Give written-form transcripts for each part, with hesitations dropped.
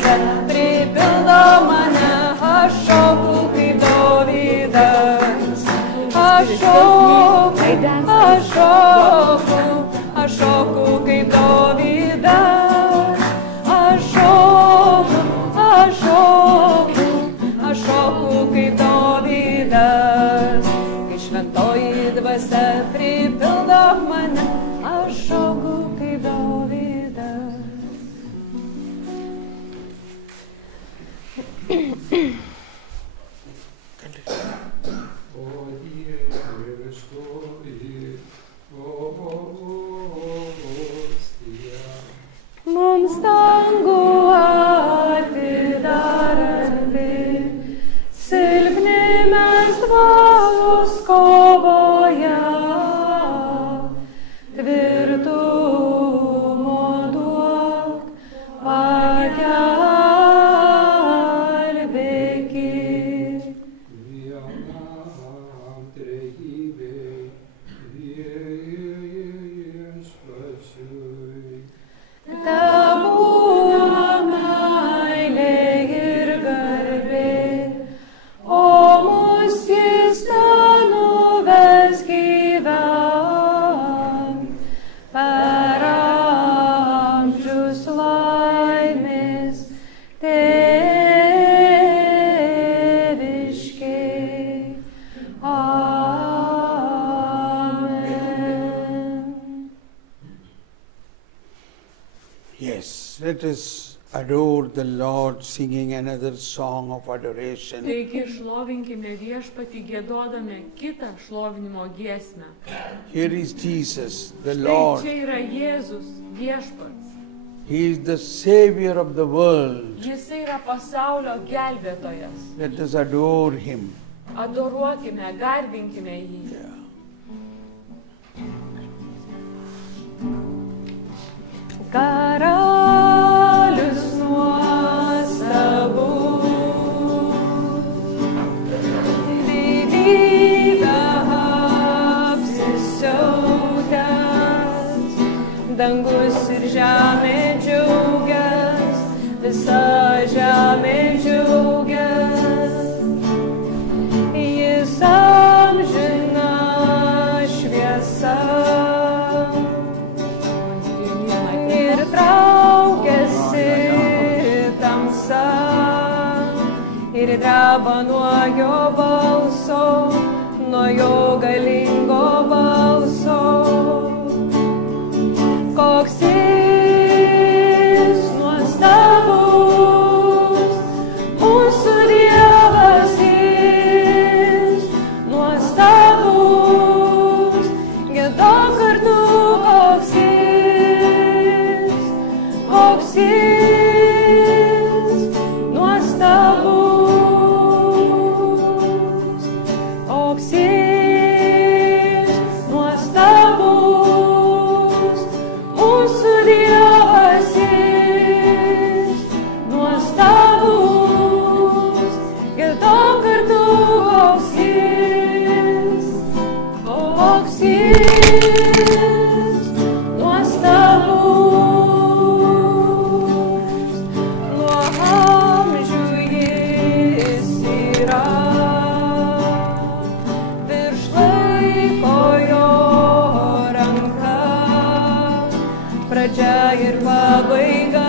dvasia pripildo mane, aš šoku kaip Dovydas. Aš šoku kaip Dovydas. Aš šoku kaip Dovydas. Kai šventoji dvasia pripildo mane, aš šoku kaip Dovydas. Mums dangų atidaranti, silpni mes dvasios kovoje, tvirtumo duok, pagelbėkit. Vienam trejybei, viešpačiui. Tebūna meilė ir garbė, o mus jis ten nuves gyvent. Per amžius laimės tėviškėj. Amen. Yes, let us adore the Lord singing another song of adoration. Taigi šlovinkime viešpatį giedodami kitą šlovinimo giesmę. Here is Jesus, the Štai Lord. čia yra Jėzus viešpats. He is the Savior of the world. Jis yra pasaulio gelbėtojas. Let us adore Him. Adoruokime, garbinkime jį. Yeah. Karalius nuostabus, didybę apsisiautęs, dangus ir žemė džiaugias, visa žemė džiaugias. Jis amžina šviesa ir traukiasi tamsa ir dreba nuo jo balso, nuo jo galingo balso. Koks jis nuostabus, mūsų Dievas jis nuostabus, giedok kartu, koks jis nuostabus, koks jis nuostabus, mūsų Dievas jis nuostabus, giedok kartu, koks jis nuostabus. Nuo amžių jis yra, virš laiko jo ranka, pradžia ir pabaiga,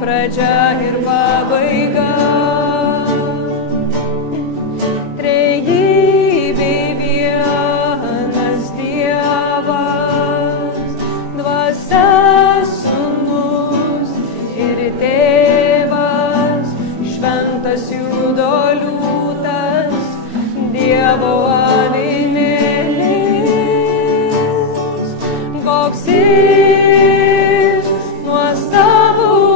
pradžia ir pabaiga. Trejybėj vienas Dievas, Dvasia, Sūnus ir Tėvas, šventas Judo liūtas, Dievo avinėlis. Koks jis nuostabus,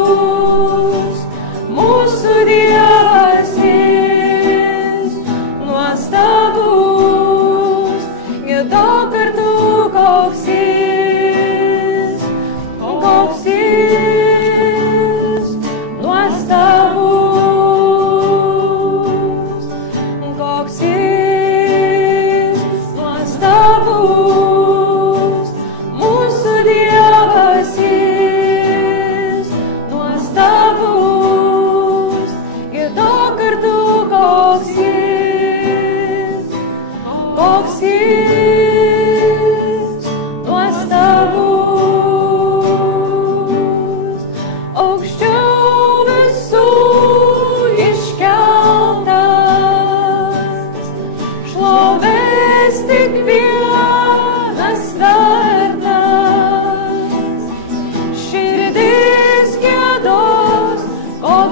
mūsų Dievas jis nuostabus, giedok kartu, koks jis nuostabus, koks jis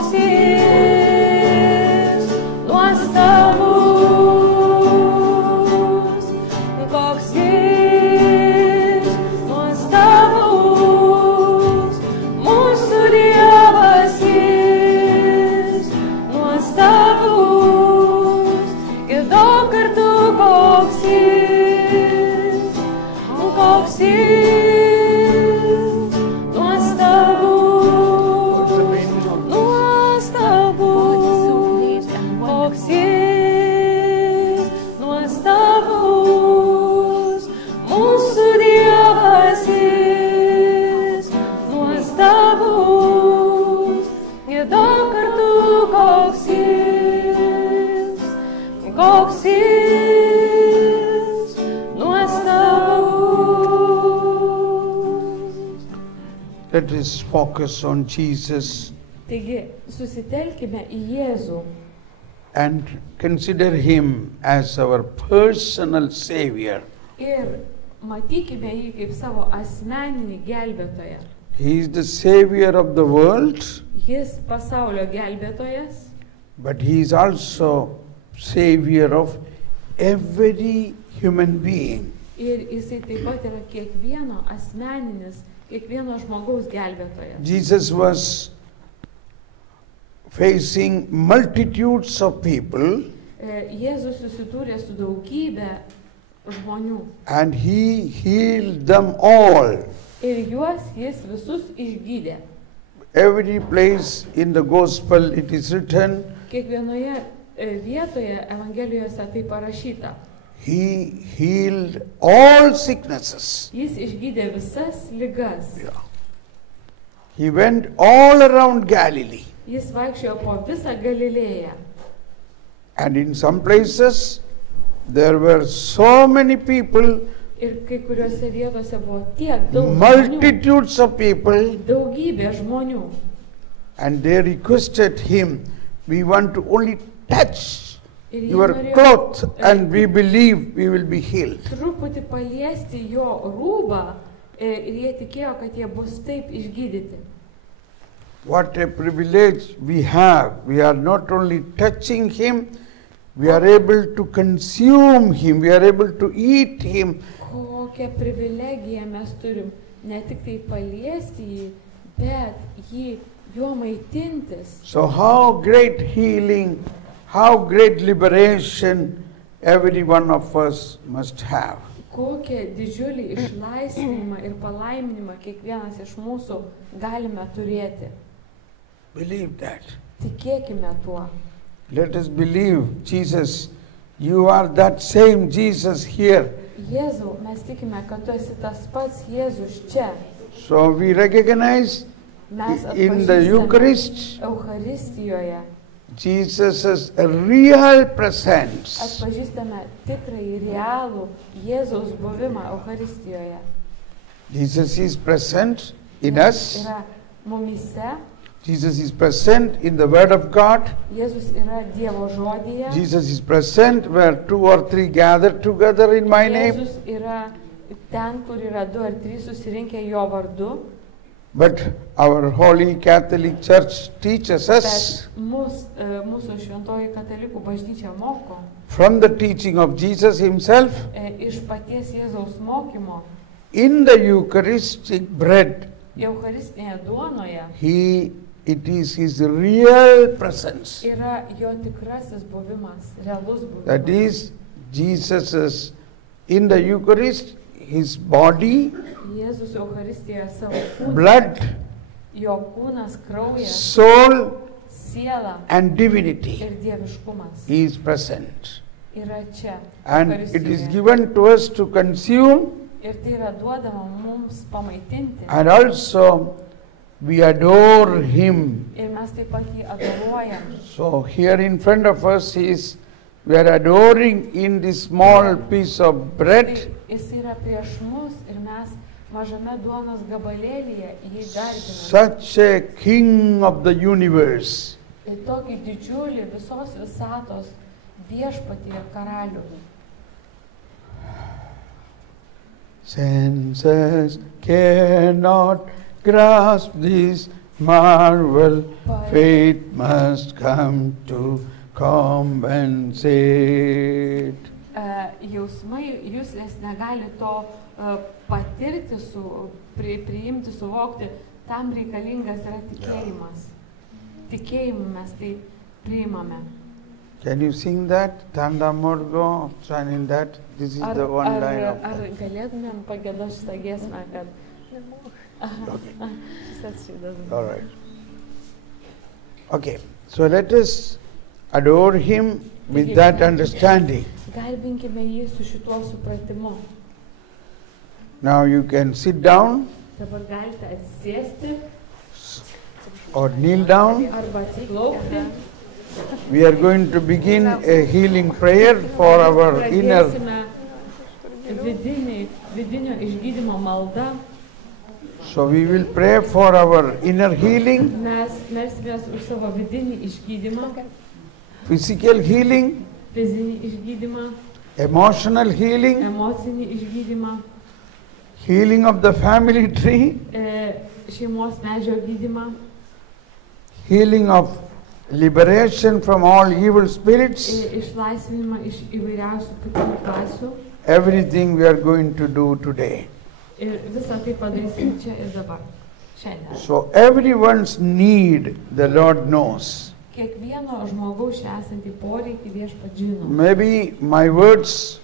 koks jis nuostabus, koks jis nuostabus, mūsų Dievas jis nuostabus, ir daug kartų koks jis nuostabus, nuostabus, koks jis nuostabus, mūsų Dievas jis nuostabus, ir daug kartų koks jis nuostabus. Let us focus on Jesus Taigi, susitelkime į Jėzų and consider him as our personal Savior. ir matykime jį kaip savo asmeninį gelbėtoją. He is the Savior of the world, Jis pasaulio gelbėtojas, but he is also Savior of every human being. ir jisai taip pat yra kiekvieno asmeninis, kiekvieno žmogaus gelbėtojas. Jesus was facing multitudes of people, Jėzus susidūrė su daugybė žmonių and he healed them all. ir juos jis visus išgydė. Every place in the gospel it is written, Kiekvienoje vietoje Evangelijose tai parašyta. he healed all sicknesses. Jis išgydė visas ligas. He went all around Galilee, Jis vaikščiojo po visą Galilėją. and in some places there were so many people, Ir kai kuriuose vietose buvo tiek daug žmonių, multitudes of people, daugybė žmonių. and they requested him, we want to only touch Ir jie your norėjo, cloth and we believe we will be healed. truputį paliesti jo rūbą ir jie tikėjo, kad jie bus taip išgydyti. What a privilege we have. We are not only touching him, we are able to consume him, we are able to eat him. Kokią privilegiją mes turim ne tik tai paliesti jį, bet juo maitintis. So how great healing, how great liberation every one of us must have. Kokią didžiulį išlaisvinimą ir palaiminimą kiekvienas iš mūsų galime turėti. Believe that. Tikėkime tuo. Let us believe, Jesus, you are that same Jesus here. Jėzau, mes tikime, kad tu esi tas pats Jėzus čia. So we recognize Mes in the Eucharist Eucharistijoje Jesus' real presence. atpažįstame tikrąjį realų Jėzaus buvimą Eucharistijoje. Jesus is present in us. Yra mumise, Jesus is present in the Word of God. Jėzus yra Dievo žodyje. Jesus is present where 2 or 3 gather together in my name. Jėzus yra ten, kur yra 2 ar 3 susirinkę jo vardu. But our Holy Catholic Church teaches us Bet mūsų šventoji katalikų bažnyčia moko from the teaching of Jesus himself iš paties Jėzaus mokymo. in the Eucharistic bread. Eucharistinėje duonoje It is his real presence. yra jo tikrasis buvimas, realus buvimas. That is, Jesus' in the Eucharist, his body, Jėzus Eucharistijoje savo kūną, blood, jo kūnas, kraujas, soul, siela and divinity. ir dieviškumas He is present. yra čia. And it is Eucharistijoje. given to us to consume, Ir tai yra duodama mums pamaitinti. and also we adore him. Ir mes taip pat jį adoruojam. So here in front of us we are adoring in this small piece of Tai bread jis yra prieš mus ir mes mažame duonos gabalėlyje jį garbiname. such a king of the universe. Ir tokį didžiulį visos visatos viešpatį ir karalių. Senses cannot grasp this marvel, faith must come to compensate. Jausmai, jūslės negali to patirti, priimti, suvokti, tam reikalingas yra tikėjimas. Tikėjimu mes tai priimame. Can you sing that? Tanda Morgo, signing that. This is the one line of Ar galėtumėm pagėdoti šitą giesmę, kad... All right. Okay, so let us adore him with that understanding. Garbinkime jį su šituo supratimu. Now you can sit down Dabar galite atsisėsti or kneel down. arba atsiklaupti. We are going to begin a healing prayer for our inner. Pradėsime vidinio išgydymo maldą. So we will pray for our inner healing, Mes melsimės už savo vidinį išgydymą, physical healing, fizinį išgydymą, emotional healing, emocinį išgydymą, healing of the family tree, šeimos medžio gydymą, healing of liberation from all evil spirits. išlaisvinimą iš įvairiausių piktų dvasių. Everything we are going to do today. Ir visą tai padarysim čia ir dabar, šiandien. So everyone's need the Lord knows. Kiekvieno žmogaus čia esantį poreikį Viešpats žino. Maybe my words,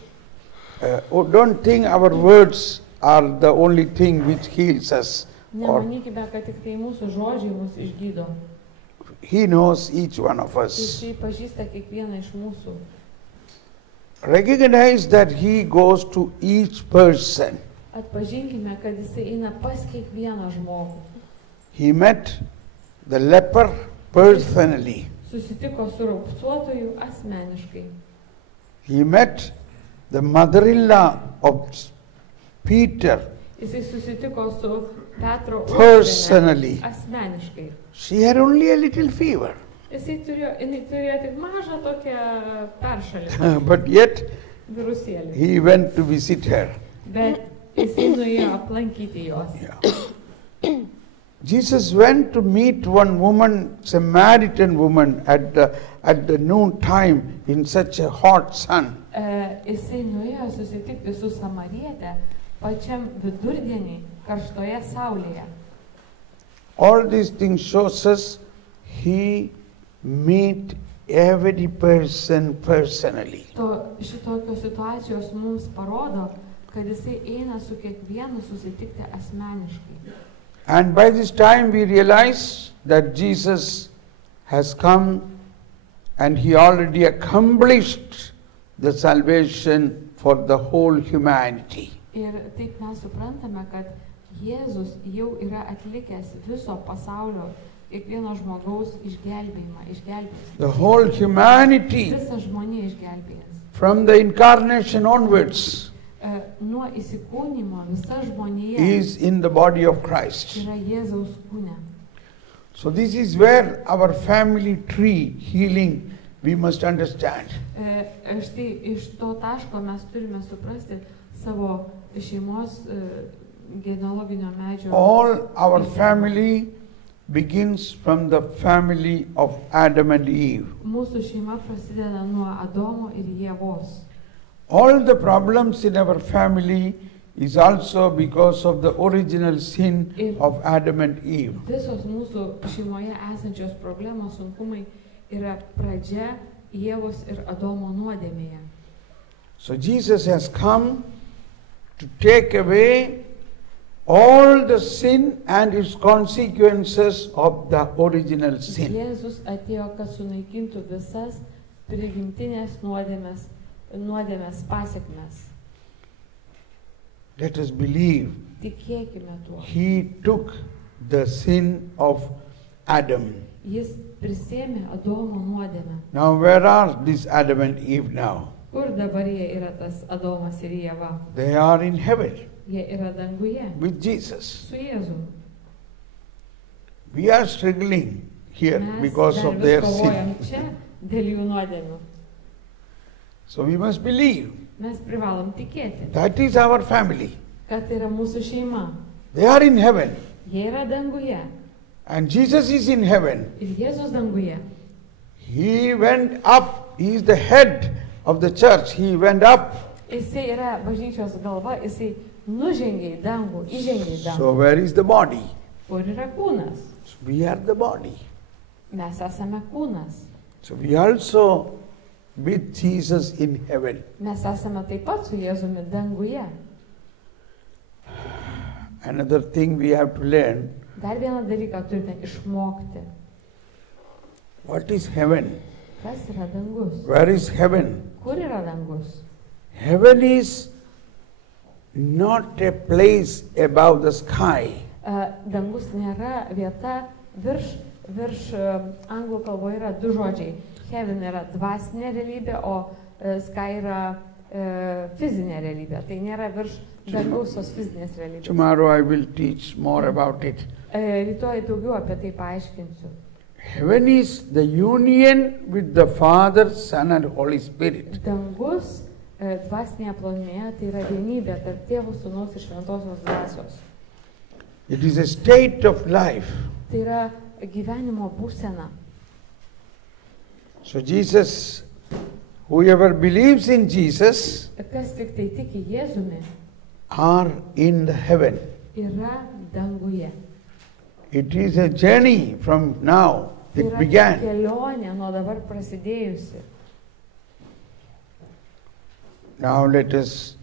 don't think our words are the only thing which heals us. Or Nemanykime, kad tik tai mūsų žodžiai mus išgydo. He knows each one of us. Jisai pažįsta kiekvieną iš mūsų. Recognize that He goes to each person. Atpažinkime, kad jisai eina pas kiekvieną žmogų. He met the leper personally. Susitiko su raupsuotoju asmeniškai. He met the mother-in-law of Peter Jisai susitiko su Petro personally. asmeniškai. She had only a little fever. Jinai turėjo tik mažą tokią peršalimą, But yet virusėlį. he went to visit her. Bet jisai nuėjo aplankyti jos. Jesus went to meet one woman, Samaritan woman, at the noon time in such a hot sun. Jisai nuėjo susitikti su samariete pačiam vidurdienį karštoje saulėje. All these things shows us he meet every person personally. Šitokios situacijos mums parodo, kad jisai eina su kiekvienu susitikti asmeniškai. And by this time we realize that Jesus has come and he already accomplished the salvation for the whole humanity. Ir taip mes suprantame, kad Jėzus jau yra atlikęs viso pasaulio, kiekvieno žmogaus išgelbėjimą. The whole humanity Visą žmoniją išgelbėjęs. from the incarnation onwards Nuo įsikūnymo visa žmonija is in the body of Christ. yra Jėzaus kūne. So this is where our family tree healing we must understand. Štai iš to taško mes turime suprasti savo šeimos genealoginio medžio. All our family begins from the family of Adam and Eve. Mūsų šeima prasideda nuo Adomo ir Ievos. All the problems in our family is also because of the original sin of Adam and Eve. Visos mūsų šeimoje esančios problemos, sunkumai yra pradžia Ievos ir Adomo nuodėmėje. So Jesus has come to take away all the sin and its consequences of the original sin. Jėzus atėjo, kad sunaikintų visas prigimtinės nuodėmės pasiekmes. Let us believe Tikėkime tuo. He took the sin of Adam. Jis prisėmė Adomo nuodėmę. Now where are these Adam and Eve now? Kur dabar jie yra tas Adomas ir Ieva? They are in heaven Jie yra danguje with Jesus. su Jėzu. We are struggling here Mes because dar of vis their kovojam sin. čia dėl jų nuodėmių. So we must believe Mes privalom tikėti, that is our family. kad tai yra mūsų šeima. They are in heaven. Jie yra danguje. And Jesus is in heaven. Ir Jėzus danguje. He went up. He is the head of the church. He went up. Jisai yra bažnyčios galva, jisai nužengė į dangų, įžengė į dangų. So where is the body? Kur yra kūnas? So we are the body. Mes esame kūnas. So we also with Jesus in heaven. Mes esame taip pat su Jėzumi danguje. Another thing we have to learn. Dar vieną dalyką turime išmokti. What is heaven? Kas yra dangus? Where is heaven? Kur yra dangus? Heaven is not a place above the sky. Dangus nėra vieta virš anglų kalboje yra du žodžiai. Heaven yra dvasinė realybė, o sky yra fizinė realybė. Tai nėra virš dangaus fizinės realybės. Tomorrow I will teach more about it. Rytoj daugiau apie tai paaiškinsiu. Heaven is the union with the Father, Son and Holy Spirit. Dangus dvasinėje plotmėje tai yra vienybė tarp Tėvo, Sūnaus ir Šventosios Dvasios. It is a state of life. Tai yra gyvenimo būsena. So Jesus, whoever believes in Jesus, Kas tik tai tiki Jėzumi, are in the heaven. yra danguje. It is a journey from now. Tai It yra began. kelionė nuo dabar prasidėjusi. Now let us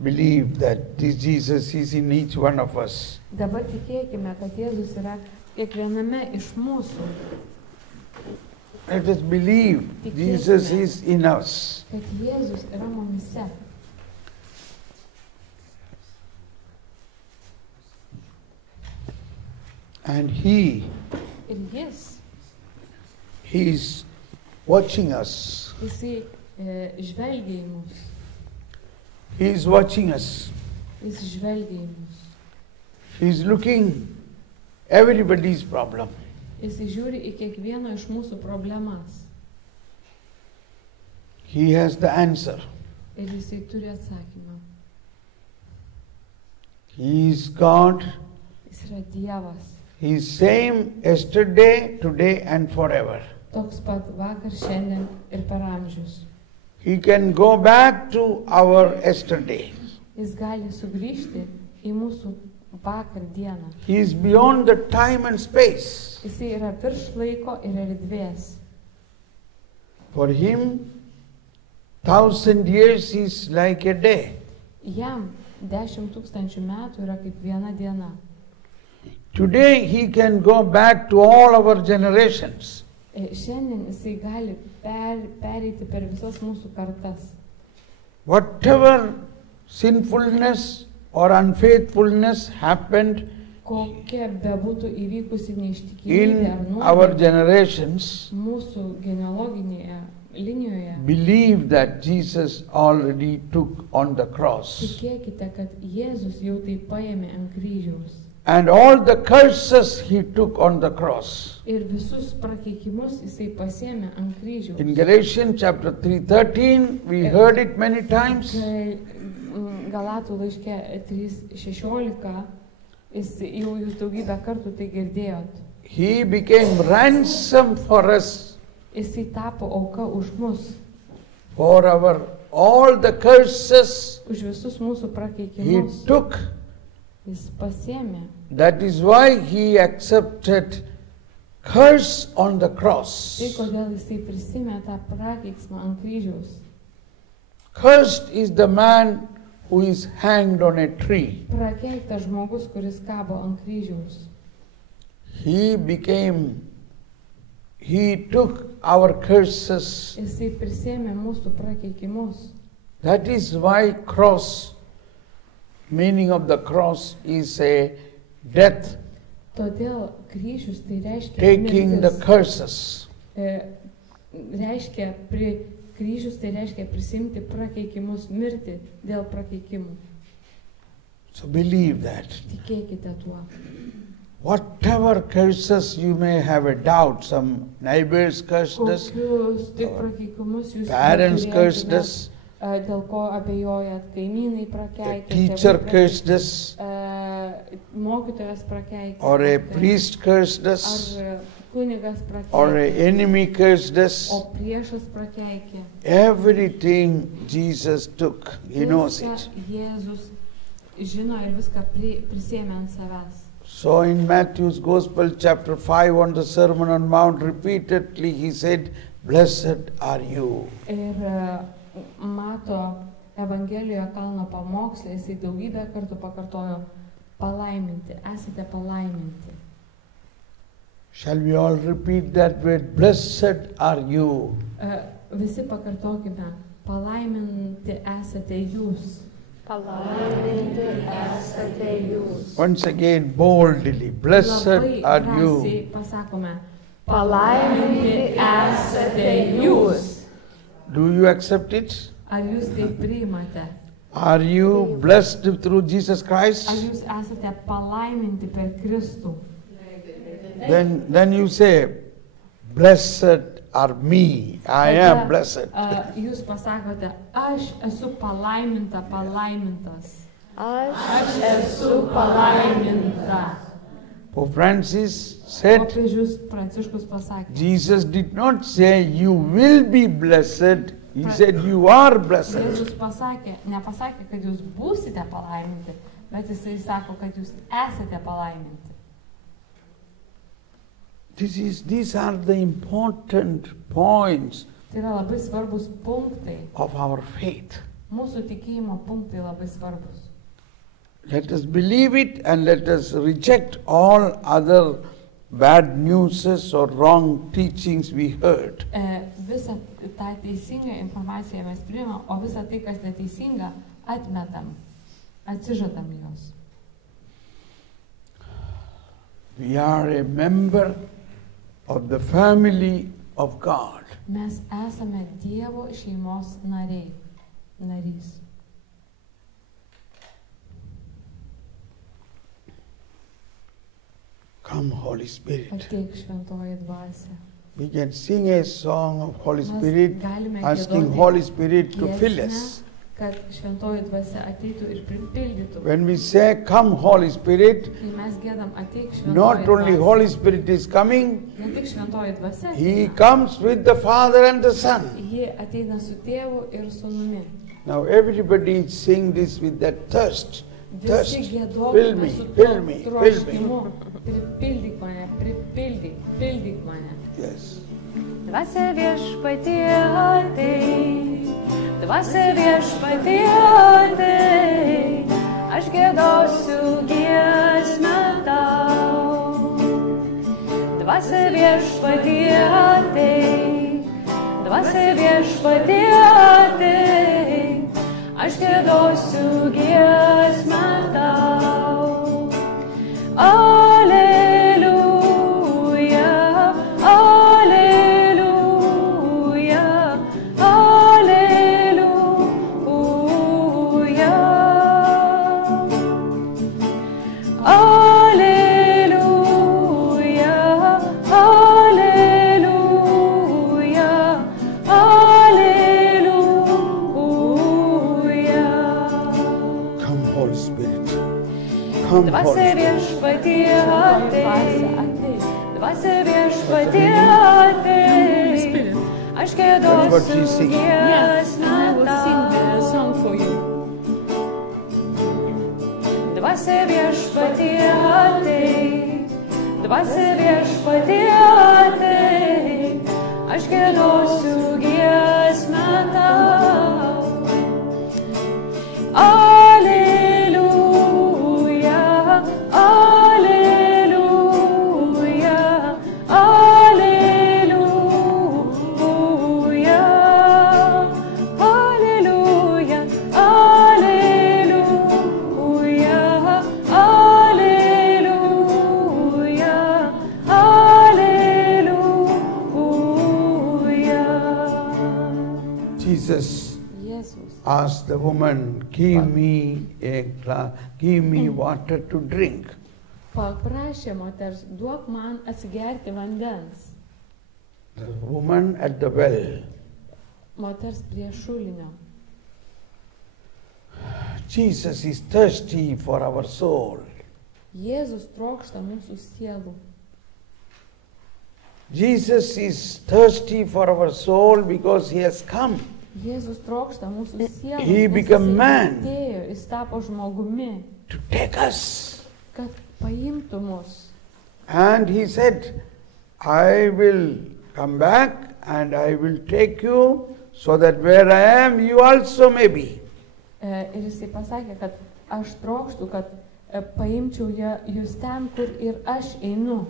believe that this Jesus is in each one of us. Dabar tikėkime, kad Jėzus yra kiekviename iš mūsų, Let us believe Jesus is in us. kad Jėzus yra mumise. And He Ir Jis, is watching us. Jisai žvelgia į mus. He is watching us. Jis žvelgia į mus. He is looking everybody's problem. Jisai žiūri į kiekvieno iš mūsų problemas. He has the answer. Ir Jisai turi atsakymą. He is God. Jis yra Dievas. He is same yesterday, today and forever. Toks pat vakar, šiandien ir per amžius. He can go back to our yesterday. Jis gali sugrįžti į mūsų vakar dieną. He is beyond the time and space. Jisai yra virš laiko ir erdvės. For him, 1,000 years is like a day. Jam 10,000 metų yra kaip viena diena. Today he can go back to all our generations. Šiandien jisai gali pereiti per visas mūsų kartas. Whatever sinfulness or unfaithfulness happened Kokia bebūtų įvykusi neištikimybė in ar our nuodėmė generations, mūsų genealoginėje linijoje, believe that Jesus already took on the cross. tikėkite, kad Jėzus jau tai paėmė ant kryžiaus. And all the curses he took on the cross. Ir visus prakeikimus jisai pasėmė ant kryžiaus. In Galatians chapter 3:13, we heard it many times. Kai Galatų laiške 3:16, jau jūs daugybę kartų tai girdėjot. He became ransom for us, Jisai tapo auka už mus, for our all the curses už visus mūsų he prakeikimus. took. Jis pasėmė. That is why he accepted curse on the cross. Tai kodėl jisai prisimė tą prakeiksmą ant kryžiaus. Cursed is the man who is hanged on a tree. Prakeiktas žmogus, kuris kabo ant kryžiaus. He took our curses. Jisai prisėmė mūsų prakeikimus. That is why cross, meaning of the cross is a death, Todėl kryžius tai reiškia taking the mirtis. curses. Kryžius tai reiškia prisimti prakeikimus, mirti dėl prakeikimų. So believe that. Tikėkite tuo. Whatever curses you may have a doubt, some neighbors cursed us, Kokius tik prakeikimus jūs parents cursed turėtumėt, us, dėl ko abejojat, kaimynai the prakeikė, teacher tėvai cursed us, mokytojas prakeikė, or a mokytojas, priest cursed us, ar kunigas or prakeikė, an enemy cursed us. o priešas prakeikė. Everything Jesus took. He knows Viską it. Jėzus žino ir viską prisėmė ant savęs. So in Matthew's Gospel, chapter 5, on the Sermon on Mount, repeatedly he said, "Blessed are you." Ir Mato Evangelijoje kalno pamokslė, jisai daugybę kartų pakartojo, palaiminti, esate palaiminti. Shall we all repeat that word? Blessed are you. Visi pakartokime, palaiminti esate jūs. Palaiminti esate jūs. Once again, boldly, blessed Labai are you. drąsiai pasakome, Palaiminti esate jūs. Do you accept it? ar jūs tai priimate? Are you blessed through Jesus Ar Christ? jūs esate palaiminti per Kristų? Then you say, blessed are me. I Tada, am blessed. Jūs pasakote, aš esu palaiminta, palaimintas. Aš Esu palaiminta. Pope Francis said, Popiežius Pranciškus pasakė, Jesus did not say you will be blessed. He said you are blessed. Jėzus nepasakė, kad jūs būsite palaiminti, bet jisai sako, kad jūs esate palaiminti. These are the important points Tai yra labai svarbus punktai, of our faith. mūsų tikėjimo punktai labai svarbus. Let us believe it and let us reject all other bad newses or wrong teachings we heard. Visą tą teisingą informaciją mes priimam, o visą tai, kas neteisinga, atmetam, atsižadam jos. We are a member of the family of God. Mes esame Dievo šeimos narys. Come, Holy Spirit. Ateik šventoji dvasia. We can sing a song of Holy Spirit, galime asking giedoti Holy Spirit to fill giesmę, us. kad šventoji dvasia ateitų ir pripildytų. When we say, Come, Holy Spirit, Kai mes giedam ateik šventoji not only dvasia, Holy Spirit is coming, ne tik šventoji dvasia, He ateina, comes with the Father and the Son. ji ateina su tėvu ir sūnumi. Now everybody sing this with that thirst. Thirst. Visi Fill giedokime me, su fill me, tuo fill me. troškimu. Pripildyk mane, pildyk mane. Yes. Dvasia viešpatie ateik, dvasia viešpatie ateik, aš giedosiu giesmę tau. Dvasia viešpatie ateik, dvasia viešpatie ateik, aš giedosiu giesmę tau. Alleluja, alleluja, alleluja. Alleluja, alleluja, alleluja. Come, Holy Spirit. Come, Holy Dvasia Spirit. viešpatie Dvasia ateik, ateik. dvasia viešpatie ateik, aš That's what she giedosiu sings. Yes, I giesmę will sing the tau. song for you. Dvasia viešpatie ateik, dvasia viešpatie ateik, aš giedosiu giesmę tau. Alleluja, alleluja, alleluja, alleluja, alleluja, alleluja, alleluja. Jesus Jėzus asked the woman, give me water to drink. paprašė moters, duok man atsigerti vandens. The woman at the well. Moters prie šulinio. Jesus is thirsty for our soul. Jėzus trokšta mūsų sielų. Jesus is thirsty for our soul because he has come. Jėzus trokšta mūsų sielų. He became man. Atėjo, jis tapo žmogumi, To take us. kad paimtų mus. And he said, I will come back and I will take you so that where I am, you also may be. Ir jisai pasakė, kad aš trokštų, kad paimčiau jūs ten, kur ir aš einu.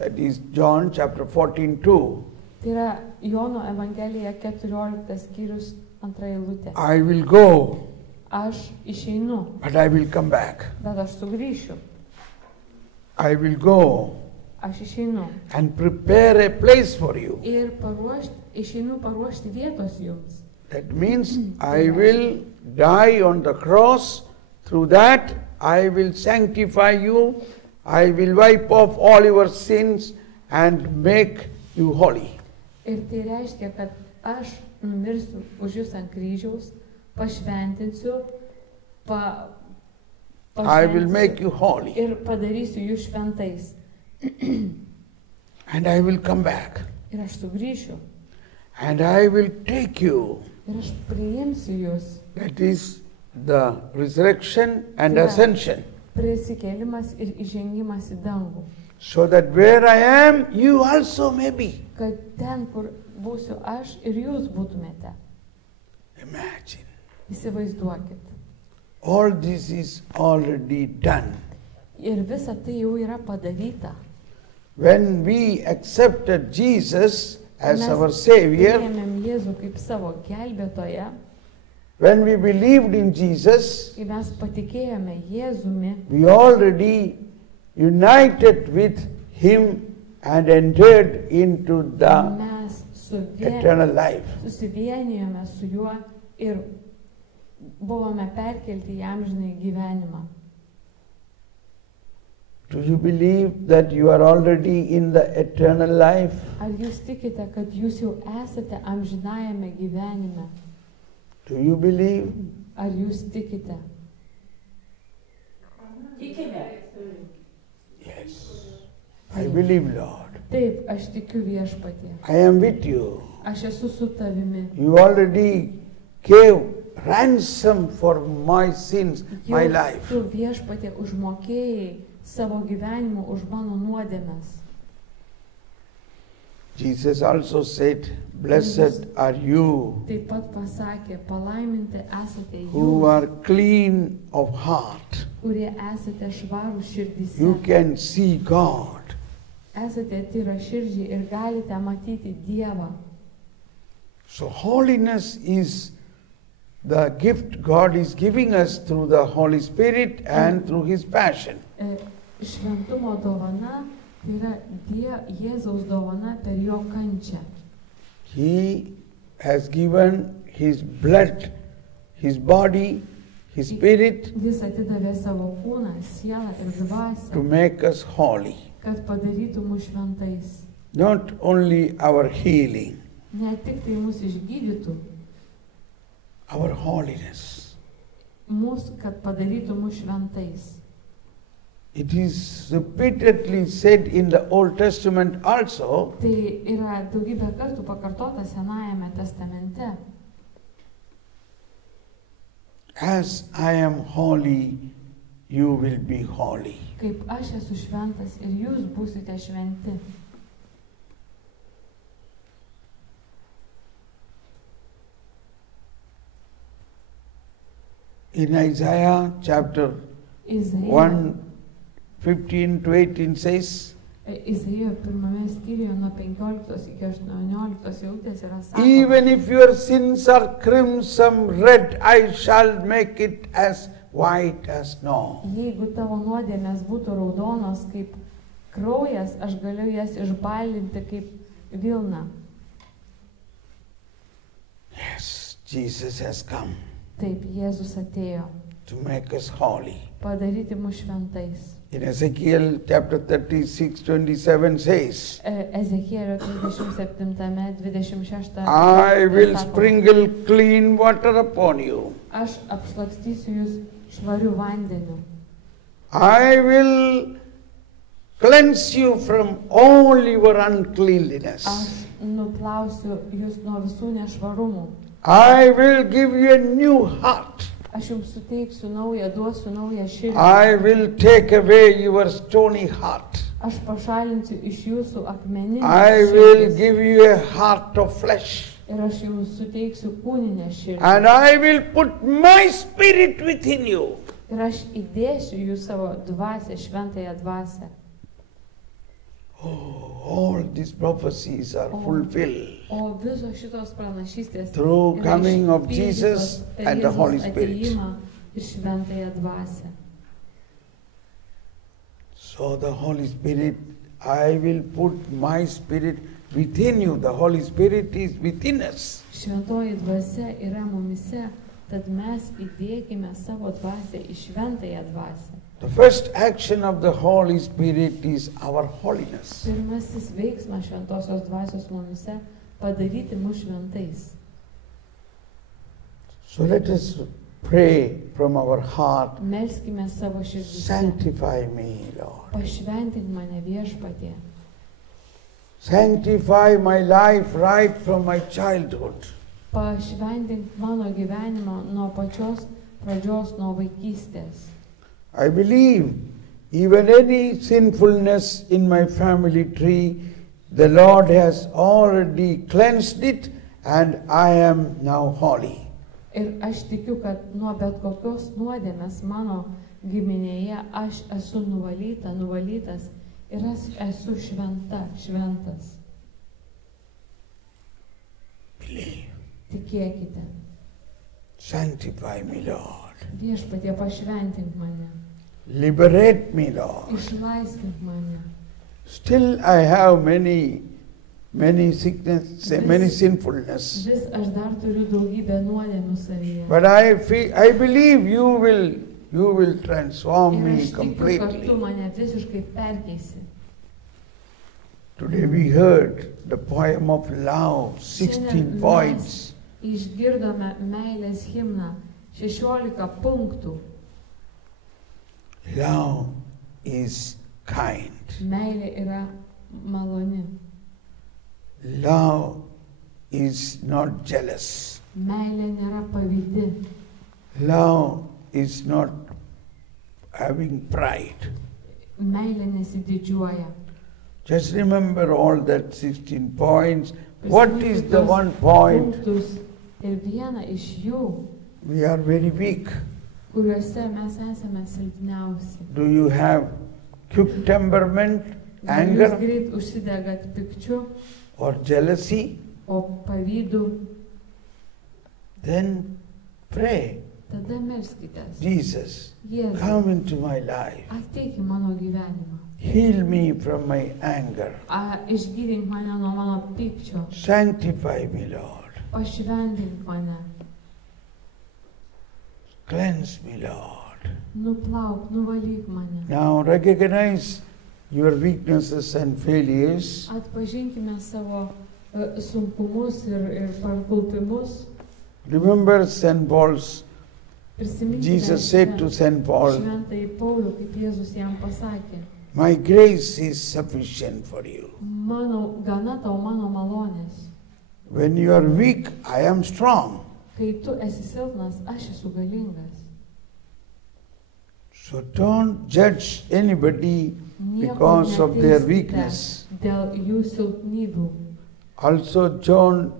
That is John chapter 14:2. Tai yra Jono Evangelija 14 skyrius 2 eilutė. I will go, Aš išeinu, but I will come back. bet aš sugrįšiu. I will go Aš išeinu. and prepare a place for you. Ir išeinu paruošti vietos jums. That means I will die on the cross. Through that, I will sanctify you. I will wipe off all your sins and make you holy. Ir tai reiškia, kad aš numirsiu už jūs ant kryžiaus, pašventinsiu, I will make you holy. ir padarysiu jūs šventais. And I will come back. Ir aš sugrįšiu. And I will take you. Ir aš priimsiu jūs. That is the resurrection and Yeah. ascension. Prisikėlimas ir įžengimas į dangų. So that where I am, you also may be. Kad ten, kur būsiu aš ir jūs būtumėte. Imagine. Įsivaizduokit. All this is already done. Ir visa tai jau yra padaryta. When we accepted Jesus as Mes our Savior, priėmėm Jėzų kaip savo gelbėtoją, when we believed in Jesus, kai mes patikėjome Jėzumi, we already united with Him and entered into the mes eternal life. susivienijome su juo ir buvome perkelti į amžinąjį gyvenimą. Do you believe that you are already in the eternal life? Ar jūs tikite, kad jūs jau esate amžinajame gyvenime? Do you believe? Ar jūs tikite? Yes. I believe, Lord. Taip, aš tikiu viešpatie. I am with you. Aš esu su tavimi. You already gave ransom for my sins, my Jau life. tu viešpatie užmokėjai savo gyvenimu už mano nuodėmes. Jesus also said, blessed are you Taip pat pasakė, palaiminti esate who jūs, are clean of heart. kurie esate švarūs širdise. You can see God. Esate tyra širdžiai ir galite matyti Dievą. So holiness is the gift God is giving us through the Holy Spirit and through His passion. Šventumo dovana tai yra Jėzaus dovana per jo kančią. He has given His blood, His body, His spirit Jis atidavė savo kūną, sielą ir to dvasią, make us holy. kad padarytų mus šventais. Not only our healing, Ne tik tai mus išgydytų, our holiness. mus, kad padarytų mus šventais. It is repeatedly said in the Old Testament also, Tai yra daugybę kartų pakartota Senajame testamente. as I am holy, you will be holy. Kaip aš esu šventas ir jūs būsite šventi. In Isaiah chapter Izaijo 1, 15 to 18 says, Izaijo pirmame skyriuje nuo 15 iki 18 eilutės yra sakoma, even if your sins are crimson red, I shall make it as white as snow. jeigu tavo nuodėmės būtų raudonos kaip kraujas, aš galiu jas išbalinti kaip vilną. Yes, Jesus has come Taip, Jėzus atėjo to make us holy. padaryti mus šventais. In Ezekiel chapter 36, 27 says, Ezekielio 37-26 I will sako, sprinkle clean water upon you, aš apšlakstysiu jūs švarių vandenių I will cleanse you from all your uncleanliness. Aš nuplausiu jūs nuo visų nešvarumų. I will give you a new heart. Aš jums suteiksiu naują, duosiu naują širdį. I will take away your stony heart. Aš pašalinsiu iš jūsų akmeninę I will širdį. give you a heart of flesh. Ir aš jums suteiksiu kūninę širdį. And I will put my spirit within you. Ir aš įdėsiu jūs savo dvasę, šventąją dvasę. Oh, all these prophecies are fulfilled O visos šitos pranašystės through yra coming of išpildytos Jesus per and the Jėzaus Holy Spirit. atėjimą ir šventąją dvasę. So the Holy Spirit, I will put my spirit within you. The Holy Spirit is within us. Šventoji dvasia yra mumise, tad mes įdėkime savo dvasę į šventąją dvasę. The first action of the Holy Spirit is our holiness. Pirmasis veiksmas šventosios dvasios mumise - padaryti mus šventais. So let us pray from our heart. Melskime savo širdise. Sanctify me, Lord. Pašventink mane Viešpatie. Sanctify my life right from my childhood. Pašventink mano gyvenimą nuo pačios pradžios, nuo vaikystės. I believe even any sinfulness in my family tree, the Lord has already cleansed it and I am now holy. Ir aš tikiu, kad nuo bet kokios nuodėmės mano giminėje aš esu nuvalytas ir aš esu šventas. Believe. Tikėkite. Sanctify me, Lord. Viešpatie, pašventink mane. Liberate me, Lord. Išlaisvink mane. Still I have many sickness, many sinfulness. Vis aš dar turiu daugybę nuodėmių savyje. But I believe you will transform Ir me aš tikiu, kad tu completely. mane visiškai perkeisi. Today we heard the poem of love, 16 points. Išgirdome meilės himną, 16 punktų. Love is kind. Meilė yra maloni. Love is not jealous. Meilė nėra pavydi. Love is not having pride. Meilė nesididžiuoja. Just remember all that 16 points. What is the one point? Punktus. Ir viena iš jų, We are very weak. kuriuose mes esame silpniausi. Do you have quick temperament, Gal jūs anger, greit užsidegat pikčiu, or jealousy? o pavydu, Then pray, tada melskitės. Jesus, Jėzus, come into my life. ateik į mano gyvenimą. Heal me from my anger. Išgydink mane nuo mano pykčio. Sanctify me, Lord. Pašventink mane. Cleanse me, Lord. Nuplauk, nuvalyk mane. Now recognize your weaknesses and failures. Atpažinkime savo sunkumus ir parkulpimus. Remember St. Paul's, Prisiminkime Jesus said to St. Paul, Šventąjį Paulių, kaip Jėzus jam pasakė. my grace is sufficient for you. Gana tau mano malonės. When you are weak, I am strong. Kai tu esi silpnas, aš esu galingas. So don't judge anybody Nieko because of their neteiskite weakness. dėl jų silpnybių. Also don't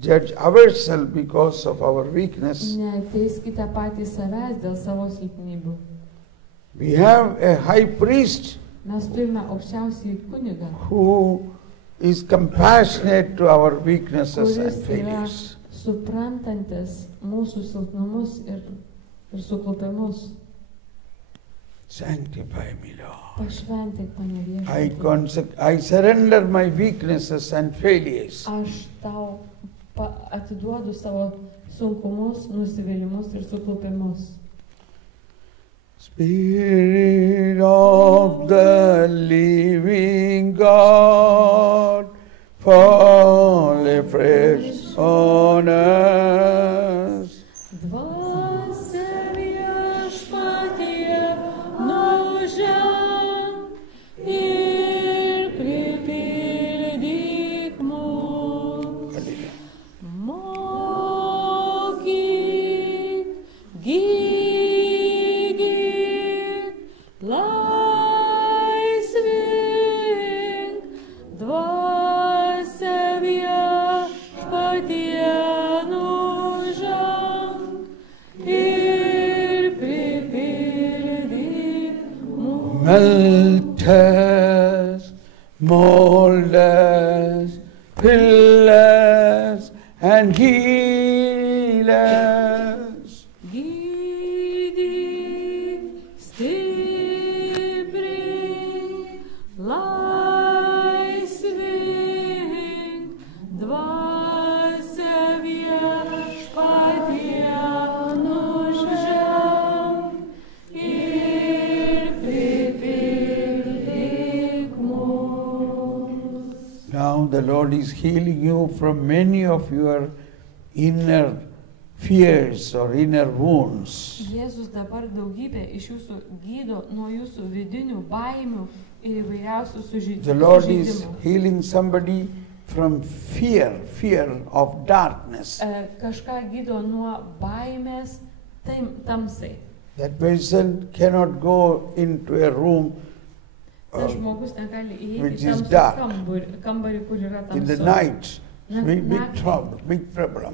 judge ourselves because of our weakness. Neteiskite patys savęs dėl savo silpnybių. We have a high priest Mes turime aukščiausiai kunigą, who is compassionate to our weaknesses and kuris yra failures. suprantantis mūsų silpnumus ir suklupimus. Sanctify me, Lord. Pašventink mane Viešpatie. I surrender my weaknesses and failures. Aš tau atiduodu savo sunkumus, nusivylimus ir suklupimus. Spirit of the living God, fall afresh on us. Dvasia Viešpatie, nužengia mold us, fill us, and heal us. Gydyk, stiprink, laisvink, dvasia viešpatie nužemk ir pripildyk mus. Now the Lord is healing you from many of your inner fears or inner wounds. Jėzus dabar daugybę iš jūsų gydo nuo jūsų vidinių baimių ir įvairiausių The Lord is sužeidimų. healing somebody from fear of darkness. Kažką gydo nuo baimės tamsai. That person cannot go into a room Tas žmogus negali which įeiti is į dark. kambarį, kur yra in the tamsu. night. Big Naktį. trouble, big problem.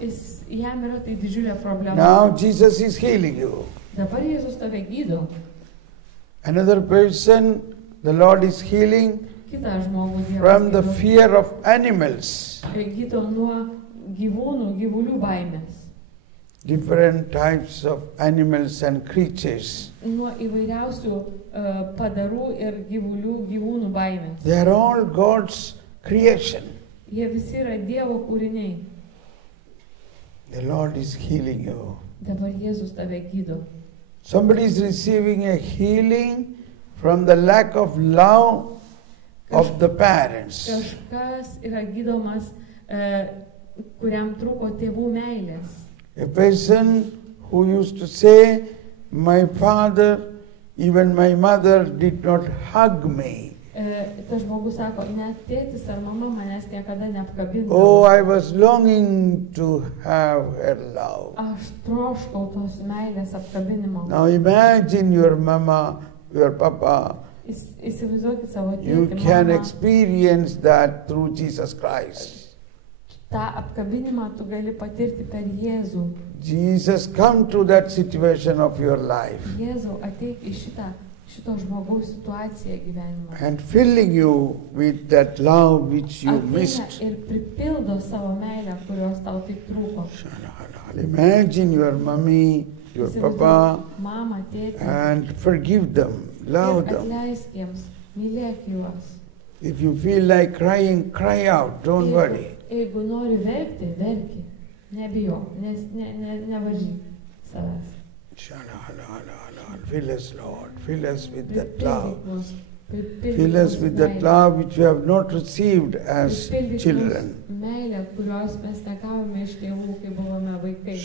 Jam yra tai didžiulė problema. Now Jesus is healing you. Dabar Jėzus tave gydo. Another person, the Lord is healing Kitą žmogų Dievas from the gydo. fear of animals. Gydo nuo gyvulių baimės. Different types of animals and creatures. Nuo įvairiausių padarų ir gyvūnų baimės. They are all God's creation. Jie visi yra Dievo kūriniai. The Lord is healing you. Dabar Jėzus tave gydo. Somebody is receiving a healing from the lack of love of the parents. Kažkas yra gydomas, kuriam trūko tėvų meilės. A person who used to say, my father, even my mother did not hug me. Tas žmogus sako, net tėtis ar mama manęs niekada neapkabindavo. Oh, I was longing to have her love. Aš troškau tos meilės apkabinimo. Now imagine your mama, your papa. Įsivaizduokit savo You tėtį, can mamą. experience that through Jesus Christ. tą apkabinimą tu gali patirti per Jėzų. Jesus, come to that situation of your life Jėzau, ateik į šito žmogaus situaciją gyvenimą. and filling you with that love which you Ateina missed. ir pripildo savo meilę, kurios tau taip trūko. Imagine your mommy, your papa, Mama, tėtį. and forgive them, love Ir them. atleisk jiems, mylėk juos. If you feel like crying, cry out, don't worry. Jeigu nori verkti, verki. Nebijok, nevaržyk savęs. Fill us, Lord, fill us with that Pripildyk love. mus, pripildyk Fill us mus with that meile. love which we have not received as Pripildyk mus children. meilę, kurios mes negavome iš tėvų, kai buvome vaikai.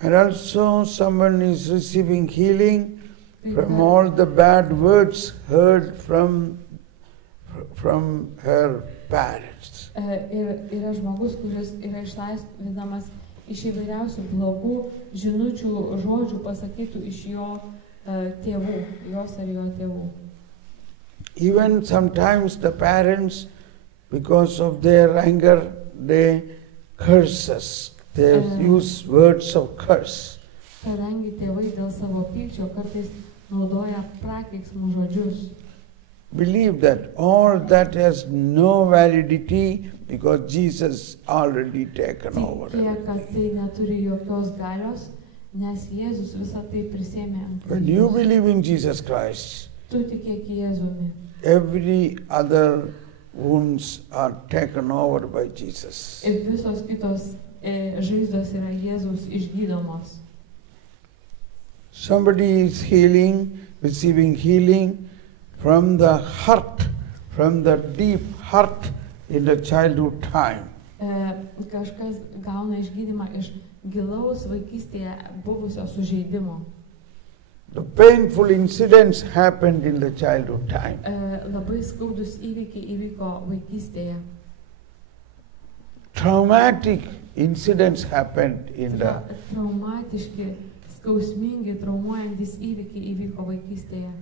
And also someone is receiving healing from all the bad words heard from her parents. Yra žmogus, kuris yra išlaisvinamas iš įvairiausių blogų žinučių, žodžių pasakytų iš jo tėvų, jos ar jo tėvų. Even sometimes the parents, because of their anger, they curse us. They use words of curse. Kadangi tėvai dėl savo pykčio kartais naudoja prakeiksmų žodžius. Believe that all that has no validity because Jesus already taken over. Tikėk, kad tai neturi jokios galios, nes Jėzus visą tai prisėmė ant When you kryžiaus. believe in Jesus Christ, Tu tikėk Jėzumi. every other wounds are taken over by Jesus. Ir visos kitos žaizdos yra Jėzus išgydomos. Somebody is receiving healing from the hurt, from the deep hurt in the childhood time. Kažkas gauna išgydymą iš gilaus vaikystėje buvusio sužeidimo. The painful incidents happened in the childhood time. Labai skaudus įvykiai įvyko vaikystėje. Traumatic incidents happened in the... Traumatiški, skausmingi, traumuojantis įvykiai įvyko vaikystėje.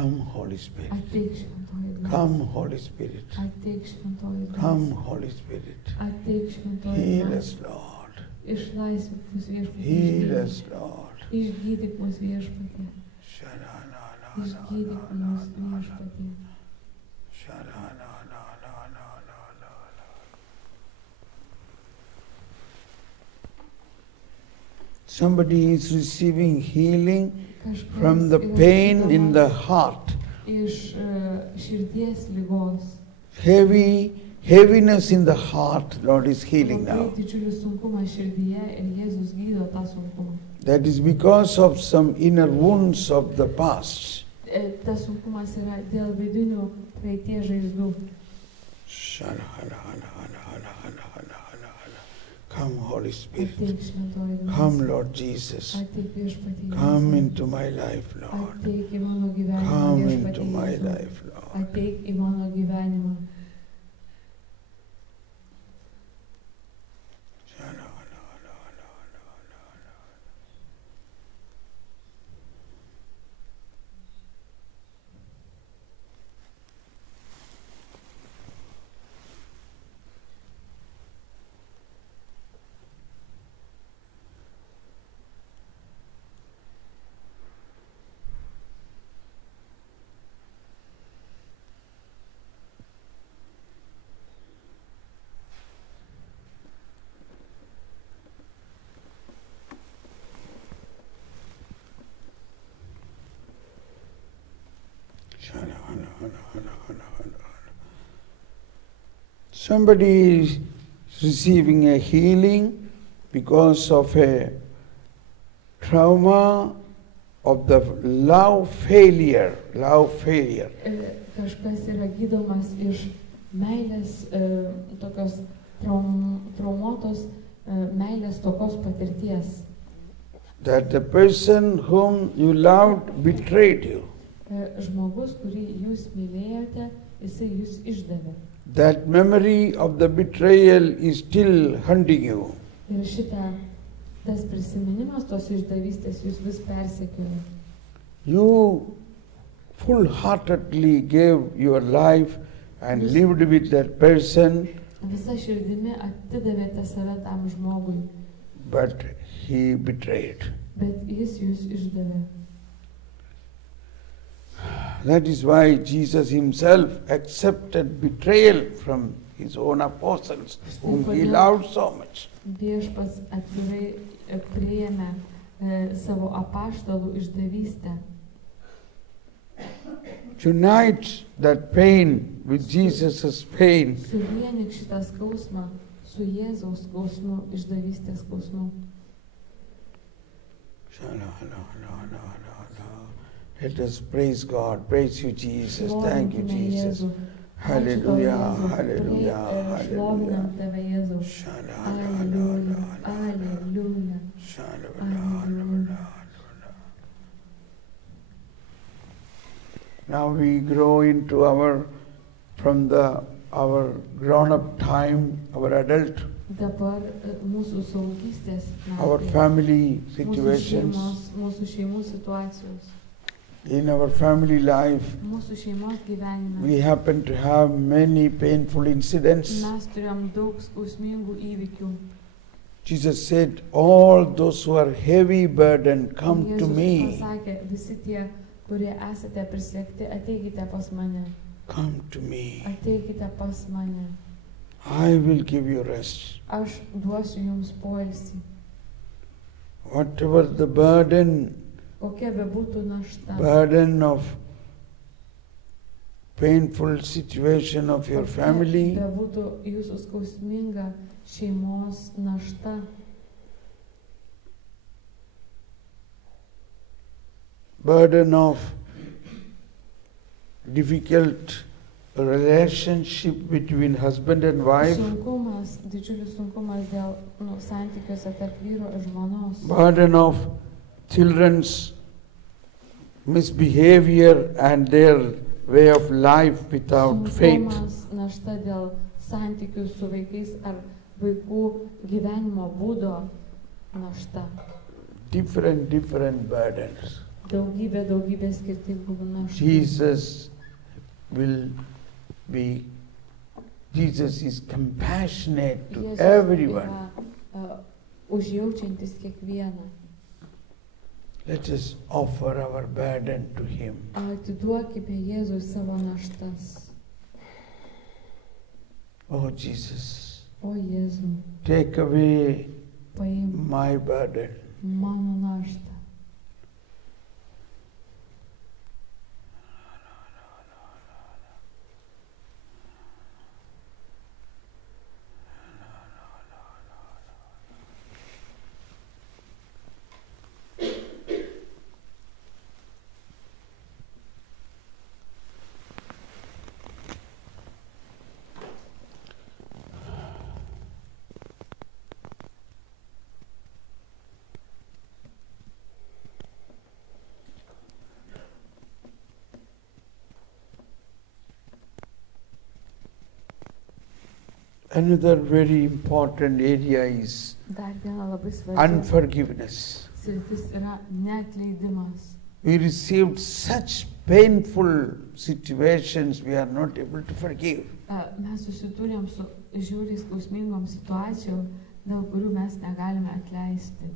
Come, Holy Spirit. Ateik šventoji dvasia. Come, Holy Spirit. Ateik šventoji Come, dvasia. Holy Spirit. Ateik šventoji Heal dvasia. us, Lord. Išlaisvink mus viešpatie. Heal us, Lord. Išgydyk mus viešpatie. Sha-la-la-la-la-la-la. Išgydyk mus viešpatie. Sha-la-la-la-la-la-la-la. Somebody is receiving healing from the pain in the heart. Iš širdies lygos. Heaviness in the heart, Lord is healing Labai now. didžiulis sunkumas širdyje ir Jėzus gydo tą sunkumą. That is because of some inner wounds of the past. Tas sunkumas yra dėl vidinių praeities žaizdų. Come, Holy Spirit. Ateik šventoji dvasia. Come, Lord Jesus. Ateik viešpatie. Come into my life, Lord. Ateik į mano gyvenimą. Come viešpatie into my Jėzau. life, Lord. Ateik į mano gyvenimą. Somebody is receiving a healing because of a trauma of the love failure. Kažkas yra gydomas iš meilės, tokios traumuotos meilės tokos patirties. That the person whom you loved betrayed you. Žmogus, kurį jūs mylėjote, jisai jūs išdavė. That memory of the betrayal is still haunting you. Ir tas prisiminimas tos išdavystės jūs vis persekioja. You full-heartedly gave your life and lived with that person, Visa širdimi atidavėte save tam žmogui, but he betrayed. bet jis jūs išdavė. That is why Jesus himself accepted betrayal from his own apostles, whom he loved so much. Viešpats atvirai priėmė savo apaštalų išdavystę. Unite that pain with Jesus' pain. Suvienik šitą skausmą su Jėzaus skausmu, išdavystės skausmu. Let us praise God. Praise you, Jesus. Thank you, Jesus. Hallelujah, hallelujah, hallelujah. Tave, Jėzau. Alleluja, alleluja, alleluja. Now we grow into our grown-up time, our adult, Dabar mūsų saugystės our metai, family situations. mūsų šeimų situacijos, In our family life, mūsų šeimos gyvenime. we happen to have many painful incidents. Mes turėjom daug skausmingų įvykių. Jesus said, all those who are heavy burdened, come to Jėzus me. pasakė, visi tie, kurie esate prislėgti, ateikite pas mane. Come to me. Ateikite pas mane. I will give you rest. Aš duosiu jums poilsį. Whatever the burden Kokia bebūtų našta. of painful situation of your family, Bebūtų jūsų skausminga šeimos našta. burden of difficult relationship between husband and wife, Sunkumas, didžiulis sunkumas dėl santykiuose tarp vyro ir žmonos. burden of children's misbehavior and their way of life without faith. Sunkumas, našta dėl santykių su vaikais ar vaikų gyvenimo būdo našta. Different burdens. daugybė skirtingų naštų. Jesus is compassionate to Jėzus everyone. yra užjaučiantis kiekvieną. Let us offer our burden to Him. Atiduokime Jėzui savo naštas. Oh Jesus, O Jėzau, take away paimk my burden. mano naštą. Another very important area is Dar viena labai svarbi unforgiveness. sritis yra neatleidimas. We received such painful situations we are not able to forgive. Mes susidūrėm su žiauriai skausmingom situacijom, dėl kurių mes negalime atleisti.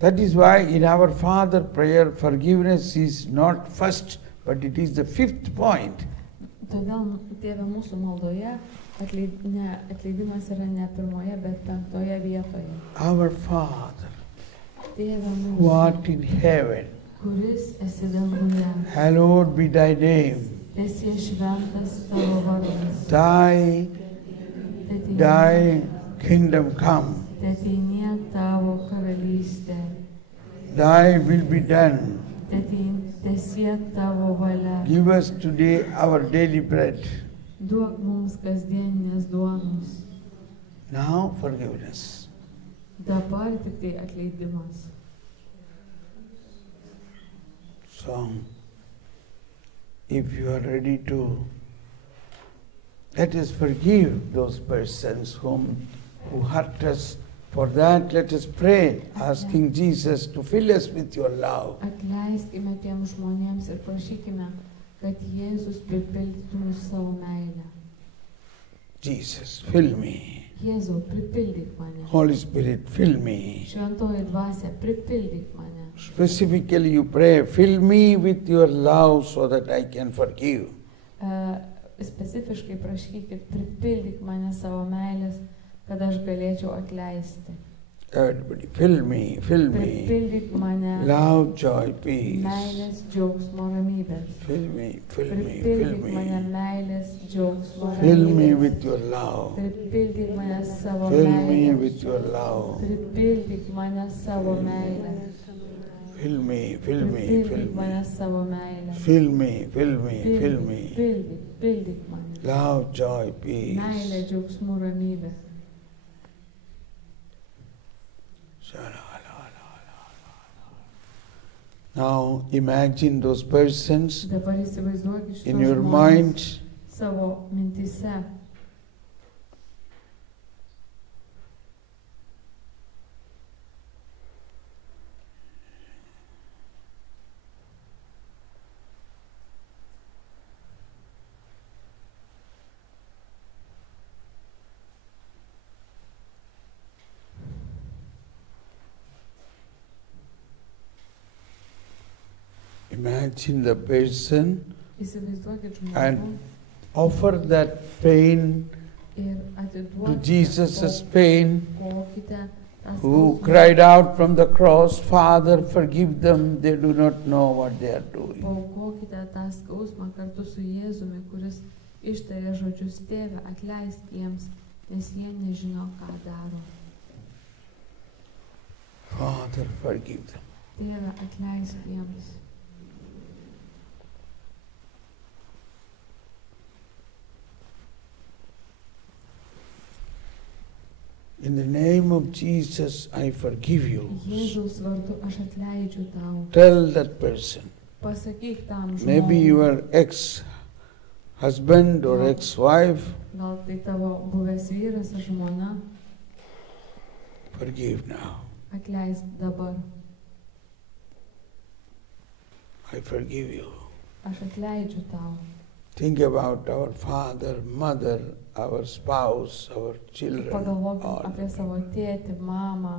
That is why in our Father prayer, forgiveness is not first, but it is the fifth point. Todėl Tėve mūsų maldoje atleidimas yra ne pirmoje, bet 5 vietoje. Our Father, Tėve who mūsų, art in heaven, kuris esi danguje, hallowed be thy name. esi šventas tavo vardas. Thy kingdom come. Teteinie tavo karalystė, Thy will be done. tesie tavo valia. Give us today our daily bread. Duok mums kasdieninės duonos. Now forgiveness. Dabar tik tai atleidimas. So, if you are ready to, let us forgive those persons who hurt us. For that, let us pray, asking Jesus to fill us with your love. Atleiskime tiems žmonėms ir prašykime, kad Jėzus pripildytų mus savo meilę. Jesus, fill me. Jėzau, pripildyk mane. Holy Spirit, fill me. Šventoji dvasia, pripildyk mane. Specifically, you pray, fill me with your love so that I can forgive. Specifiškai prašykit, pripildyk mane savo meilės, kad aš galėčiau atleisti. Everybody, fill me, fill me. Pripildyk mane Love, joy, peace. meilės, džiaugsmo, ramybės. Fill me, fill me, fill Pripildyk mane me. meilės, džiaugsmo, Fill me ramybės. with your love. Pripildyk mane savo Fill me meilę. with your love. Pripildyk mane savo meilę. Fill me, fill me, fill Pripildyk mane me. savo meilę. Fill me, fill me, fill me. Pildyk mane. Love, joy, peace. Meilė, džiaugsmų, ramybė. Now imagine those persons Dabar įsivaizduok iš in your mind. savo mintise. Imagine the person Įsivaizduokit and žmogų offer that pain ir to atiduokite, Jesus' pain, aukokite tą who skausmą. cried out from the cross, Father, forgive them, they do not know what they are doing. Paaukokite tą skausmą kartu su Jėzumi, kuris ištarė žodžius: Tėve, atleisk jiems, nes jie nežino, ką daro. Father, forgive them. Tėve, atleisk jiems. In the name of Jesus, I forgive you. Jėzaus vardu aš atleidžiu tau. Tell that person, Pasakyk tam maybe žmogui, your ex-husband or ex-wife, gal tai tavo buvęs vyras ar žmona, forgive now. atleisk dabar. I forgive you. Aš atleidžiu tau. Think about our father, mother, our spouse, our children. Pagalvokim all. apie savo tėtį, mamą,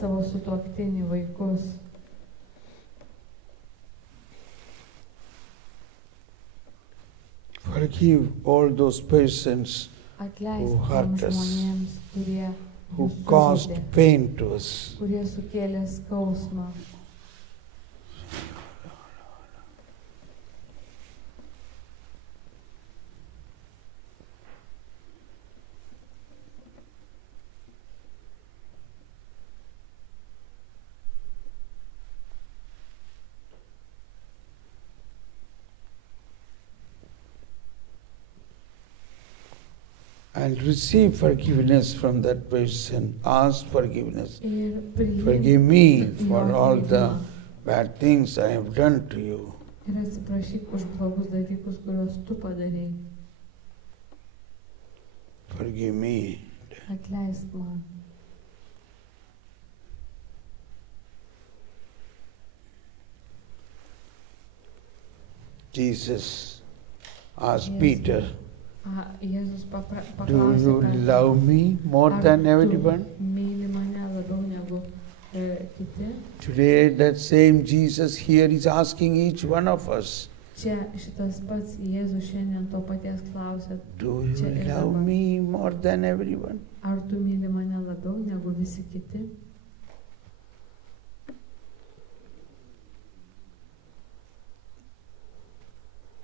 savo sutuoktinį, vaikus. Forgive all those persons Atleisk hurt tiems us, žmonėms, kurie who mus caused sužeidė, pain to us. kurie sukėlė skausmą. And receive forgiveness from that person. Ask forgiveness. Ir priimk Forgive me for jo all the atleidimą. bad things I have done to you. Ir atsiprašyk už blogus dalykus, kuriuos tu padarėjai. Forgive me. Atleisk man. Jesus asked Yes. Peter, Jėzus do paklausė, you Petrą, love me more ar than tu everyone? myli mane labiau negu kiti. Today that same Jesus here is asking each one of us, Čia šitas pats Jėzus šiandien to paties klausė, do Čia you ir love dabar. me more than everyone? ar tu myli mane labiau negu visi kiti.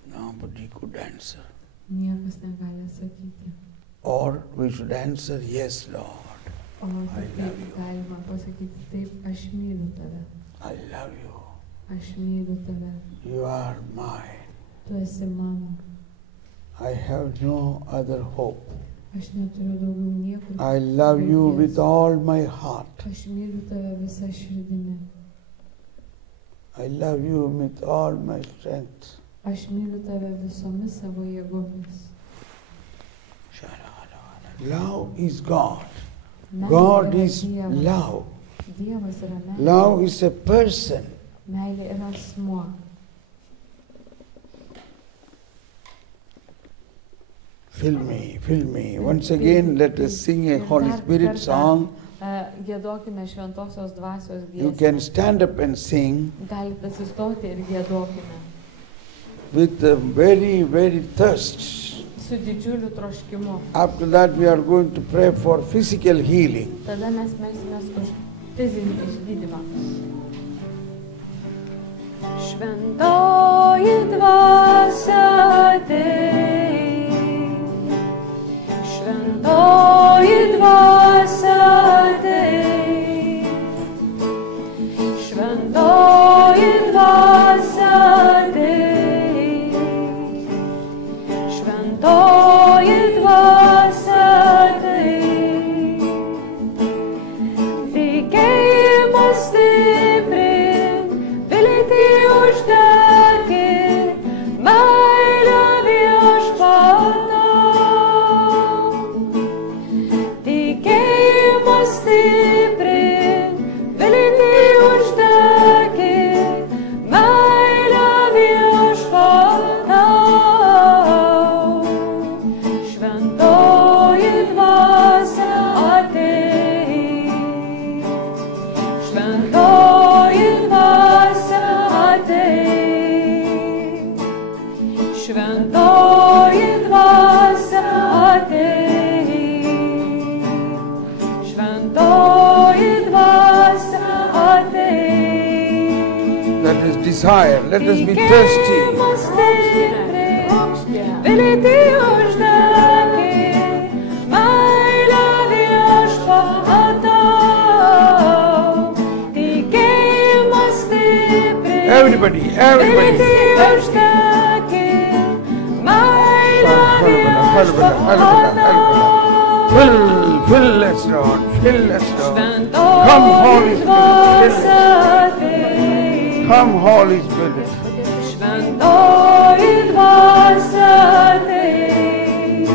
Nobody could answer. Niekas negali atsakyti. Or we should answer, yes, Lord, O taip galima pasakyti, taip, aš myliu tave, I love you. aš myliu tave, You are mine. tu esi mano, I have no other hope. aš neturiu daugiau niekur. I love you vilties. with all my heart. Aš myliu tave visą širdimi, I love you with all my strength. aš myliu tave visomis savo jėgomis. Love is God. Meilė God yra is Dievas. love. Dievas yra meilė. Love is a person. Meilė yra asmuo. Fill me, fill me. Once again, let us sing a Holy Spirit song. Giedokime šventosios dvasios You giesmę. can stand up and sing Galite atsistoti ir giedokime. with a very, very thirst. Su didžiuliu troškimu. After that, we are going to pray for physical healing. Tada mes melsimės už fizinį išgydymą. Šventoji dvasia ateik. Šventoji dvasia ateik. Šventoji dvasia ateik. Šventoji dvasia ateik. Tikėjimą stiprink, viltį uždegink, meilę viešpatauk. Tikėjimą stiprink, viltį uždegink, meilę viešpatauk. Šventoji dvasia ateik. Šventoji dvasia ateik. Šventoji dvasia ateik. Šventoji dvasia ateik. Let us desire, let us be thirsty. Tikėjimas stiprink, viltį uždegink, meilę viešpatauk. Tikėjimas stiprink, Everybody, everybody. viltį uždegink, meilę viešpatauk. Fill us, Lord, fill us, Lord. Šventoji Holy Spirit, dvasia ateik. Come, Holy Spirit. Šventoji dvasia ateik.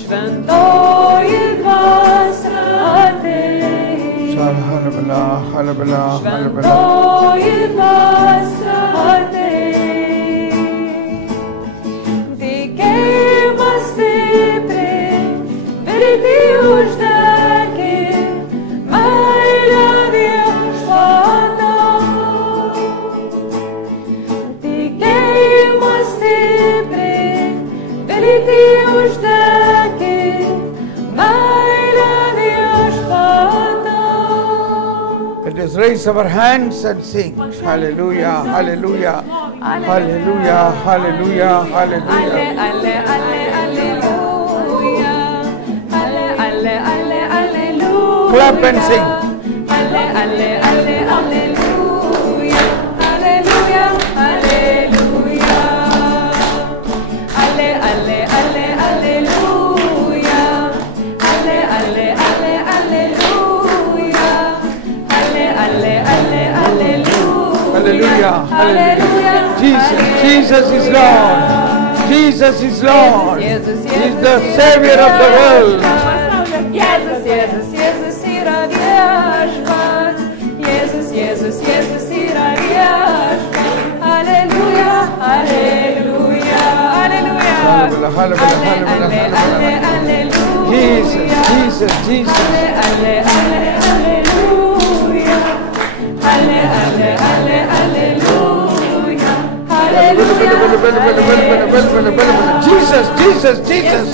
Šventoji dvasia ateik. Halabala, halabala, halabala. Šventoji dvasia us raise our hands and sing. Hallelujah, hallelujah, hallelujah, hallelujah, hallelujah. Alle, alle, alleluia. Clap and sing. Alle, alleluia. Alleluia, alleluia. Alle, alleluia. Alle, alleluia. Alle, alleluia. Hallelujah, hallelujah. Jesus is Lord. Jesus is Lord. He's the Savior of the world. Jėzus yra viešpats. Jėzus yra viešpats. Alleluja, alleluja, alleluja. Hallelujah, hallelujah, hallelujah, hallelujah. Jesus, Jesus, Jesus. Alleluja. Jesus, Jesus, Jesus.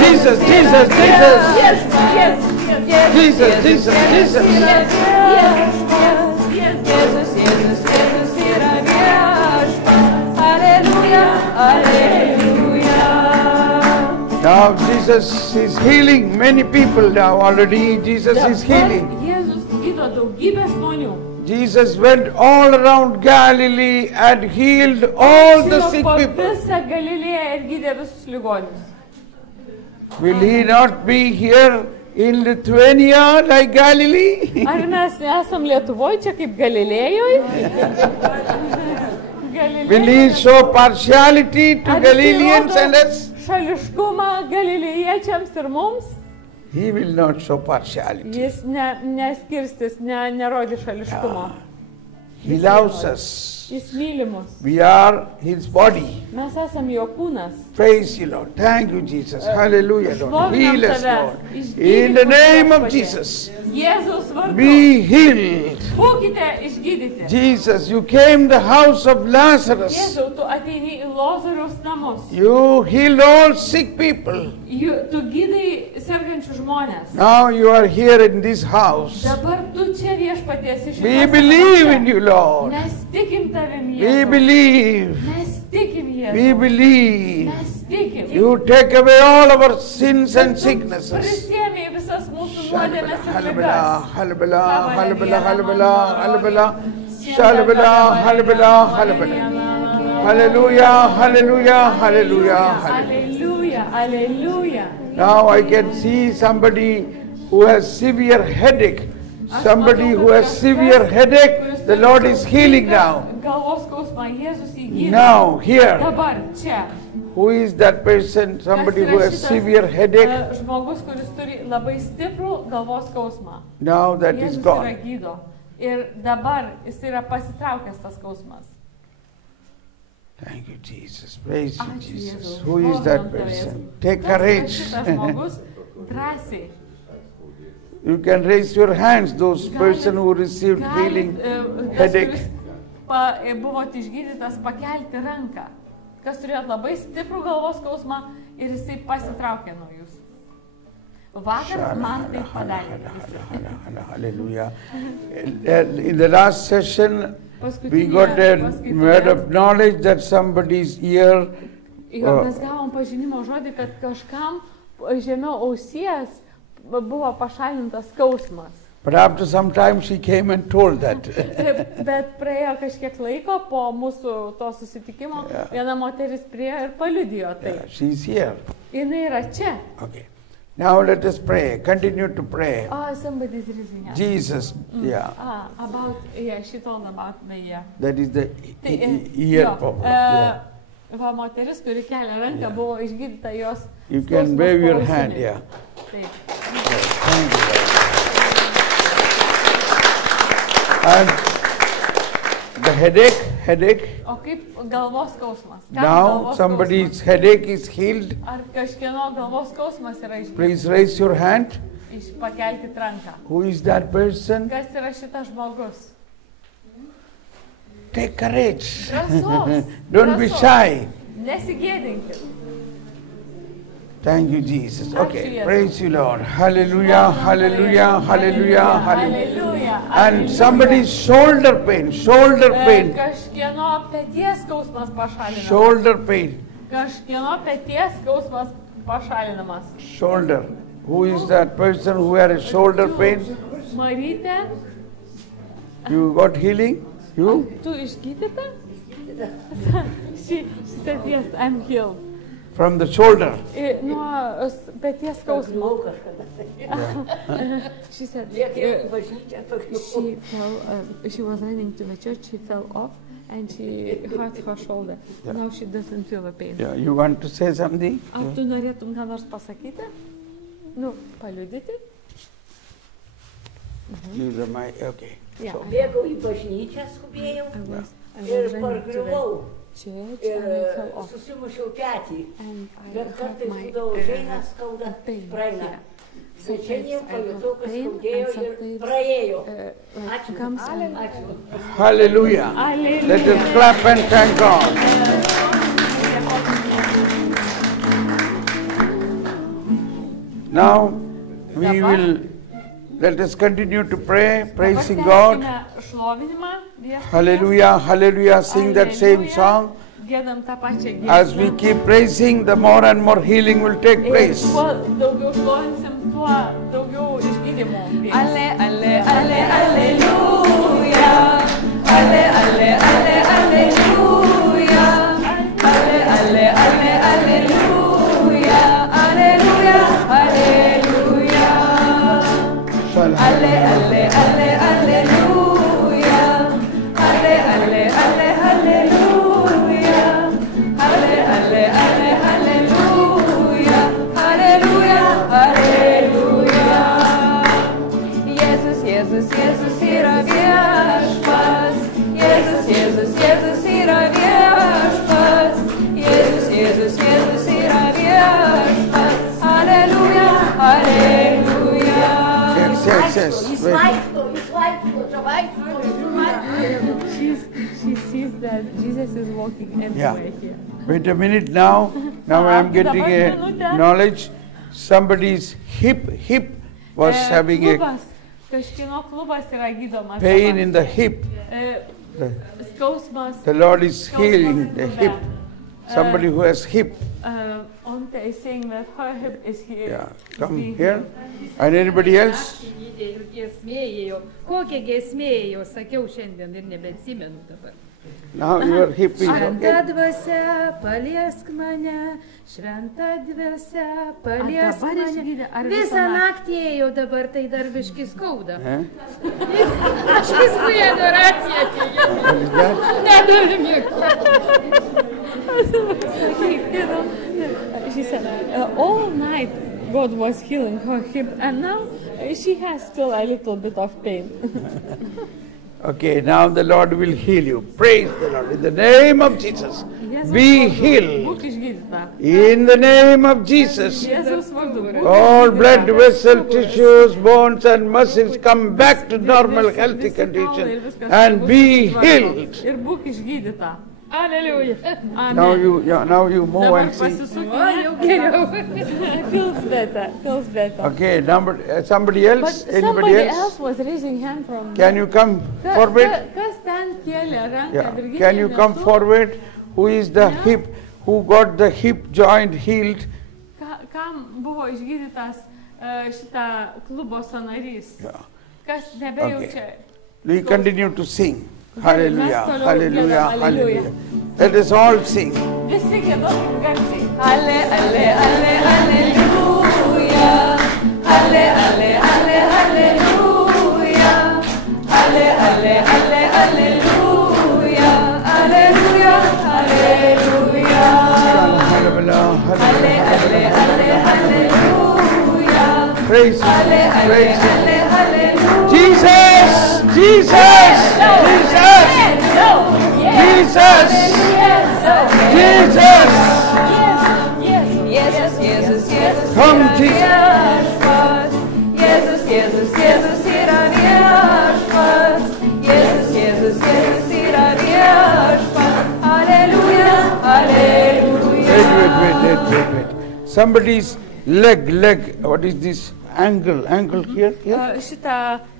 Jesus, Jesus, Jesus. Jesus, Jesus, Jesus. Now Jesus is healing many people now already. Jesus is healing. Jėzus gydo daugybę žmonių. Jesus went all around Galilee and healed all the sick Po people. visą Galilėją ir gydė visus ligonius. Will he not be here in Lithuania like Galilee? Ar mes esam Lietuvoje čia kaip Galilėjoje? Will he show partiality to Galileans and us? Šališkumą galilėjiečiams ir mums? He will not show partiality. Jis neskirstys, nerodys šališkumo. He loves us. Jis myli mus. We are his body. Mes esam jo kūnas. Praise you, Lord. Thank you, Jesus. Hallelujah, Lord. Heal us, Tave. Lord. In the name of Jesus, Jėzaus vardu. be healed. Būkite išgydyti. Jesus, you came the house of Lazarus. Jėzau, tu ateini į Lozoriaus namus. You healed all sick people. Tu gydai sergančių žmonės. Now you are here in this house. Dabar tu čia viešpaties iš We believe in you, Lord. Mes tikim tavim, We Jėzau. believe. Mes tikim, We Jėzau. believe. Mes tikim. You take away all our sins and sicknesses. Prisėmė visas mūsų nuodėmes ir Halabala, ligas. halabala, halabala, halabala, halabala, halabala, halabala, halabala. Hallelujah, hallelujah, hallelujah, hallelujah. Alleluja, alleluja. Now I can see somebody who has severe headache. Somebody who has severe headache, the Lord is healing now. Galvos skausmą Jėzus įgydo. Now, here. Dabar, čia. Who is that person? Somebody who has severe headache. Žmogus, kuris turi labai stiprų galvos skausmą. Now that is Jėzus yra gone. gydo. Ir dabar jis yra pasitraukęs tas skausmas. Thank you, Jesus. Praise you, Ačiū, Jesus. Jėzau. Who is that person? Take courage. Šitas žmogus drąsiai. You can raise your hands, those person who received healing headache. Buvot išgydytas, pakelti ranką. Kas turėjot labai stiprų galvos skausmą ir jisai pasitraukė nuo jūsų. Vakar man tai padarė. Hallelujah. In the last session, we got a word of knowledge that somebody's ear. Mes gavom pažinimo žodį, kad kažkam žemiau ausies buvo pašalintas skausmas. But after some time she came and told that. Bet praėjo kažkiek laiko po mūsų to susitikimo, viena moteris priėjo ir paliudijo tai. Yeah, she's here. Jinai yra čia. Okay. Now let us pray. Continue to pray. Somebody's raising hand. Jesus, yeah. She told about the ear. That is the Tai, ear problem. Yeah. Va, moteris, kuri kelia ranką, buvo išgydyta jos. You can wave your hand, yeah. Taip. Thank you. And the headache. O kaip galvos skausmas? Now somebody's headache is healed. Ar kažkieno galvos skausmas yra išgydytas? Please raise your hand. Pakelkit ranką. Who is that person? Kas yra šitas žmogus? Take courage. Drąsos. Don't be shy. Nesigėdinkit. Thank you, Jesus. Ačiū, Okay, Jėzau. praise you, Lord. Hallelujah, hallelujah, hallelujah, hallelujah. Hallelujah. And somebody's shoulder pain, Kažkieno peties skausmas pašalinamas. shoulder pain, Kažkieno peties skausmas pašalinamas. shoulder. Who is that person who had a shoulder pain? Marytė, You got healing? You? tu išgydyta? She said, yes, I'm healed. From the shoulder. Nuo peties skausmo. She said, she was running to the church, she fell off and she hurt her shoulder. Yeah. Now she doesn't feel the pain. Yeah, you want to say something? Ar tu norėtum ką nors pasakyti? Nu, paliudyti? Use the mic. Okay. Yeah. So, Bėgau į bažnyčią, skubėjau I was ir running to pargriuvau the church ir and I fell off. susimušiau petį. And I Bet hurt kartais my būdavo užeina skauda, pain praeina. here. Bet šiandien Sometimes I pajutau, got kad pain skaudėjo and ir sometimes praėjo. like Ačiū. comes and Ačiū. hallelujah. Hallelujah. Let us clap and thank God. Now we will let us continue to pray, praising God. Hallelujah, hallelujah. Sing that same song. Giedam tą pačią As we keep praising, the more and more healing will take place. Kuo daugiau šlovinsim, tuo daugiau išgydymų. Ale, ale, ale, aleluja. Ale, ale, ale, aleluja. Ale, ale, ale, aleluja. Aleluja, aleluja. Ale, ale, ale, aleluja. Ale, ale, ale, aleluja. Ale, ale, ale, aleluja. Aleluja, aleluja. Jėzus, Jėzus, Jėzus yra viešpats. Jėzus, Jėzus, Jėzus yra viešpats. Jėzus, Jėzus, Jėzus yra viešpats. Aleluja, aleluja. Yes. Jis Wait. vaikšto, čia vaikšto, She sees that Jesus is walking everywhere here. Wait a minute now. Now I am getting a knowledge. Somebody's hip was having a Klubas, kažkieno klubas yra gydomas. pain in the hip. Skausmas. The Lord is healing the hip. Somebody who has hip. Onta is saying that her hip is here. Yeah, come here. And anybody else? Kokia giesmė ėjo, sakiau šiandien ir nebeatsimenu dabar. Now your hip is Šventa okay. dvasia, paliesk mane, šventa dvasia, paliesk dabar mane. išgydė, ar Visą visą naktį ėjau, dabar tai dar biški skauda. Eh? Aš visų į adoraciją atėjau. What is that? Negaliu miegoti. She said, all night God was healing her hip and now she has still a little bit of pain. Okay, now the Lord will heal you. Praise the Lord. In the name of Jesus. Be healed. Būk išgydyta. In the name of Jesus. Jėzaus vardu. būk All išgydyta. blood vessel tissues, bones and muscles come back to normal healthy Visi kaulai ir condition viskas and bus be sutvarkoma. healed. Ir būk išgydyta. Aleliuja. Now you move Dabar and see. O, jau geriau. Feels better. Feels better. Okay, somebody But else? somebody Anybody else else? was raising hand from. Can you come forward? Kas ten kėlė ranką? Yeah. Virginija, Can you ne come tu? forward? Who is the hip? Who got the hip joint healed? Kam buvo išgydytas šitą klubo sąnarys? Yeah. Kas nebejaučia? We continue to sing. Hallelujah, Mes toliau hallelujah, giedam, hallelujah. hallelujah. Let us all sing. Visi giedokit garsiai. Ale, ale, ale, aleluja. Ale, ale, ale, aleluja. Ale, ale, ale, aleluja. Aleluja, aleluja. Ale, ale, ale, aleluja. Praise Him, Ale, ale, praise Him. ale, aleluja. Jesus, Jesus, Jesus, Jesus, Jesus. Jezus, Jezus, Jezus, Come, yra Jesus. viešpats. Jezus, Jezus, Jezus yra viešpats. Jezus, Jezus, Jezus yra viešpats. Aleluja, aleluja. Wait. somebody's leg, what is this? Ankle here? Šita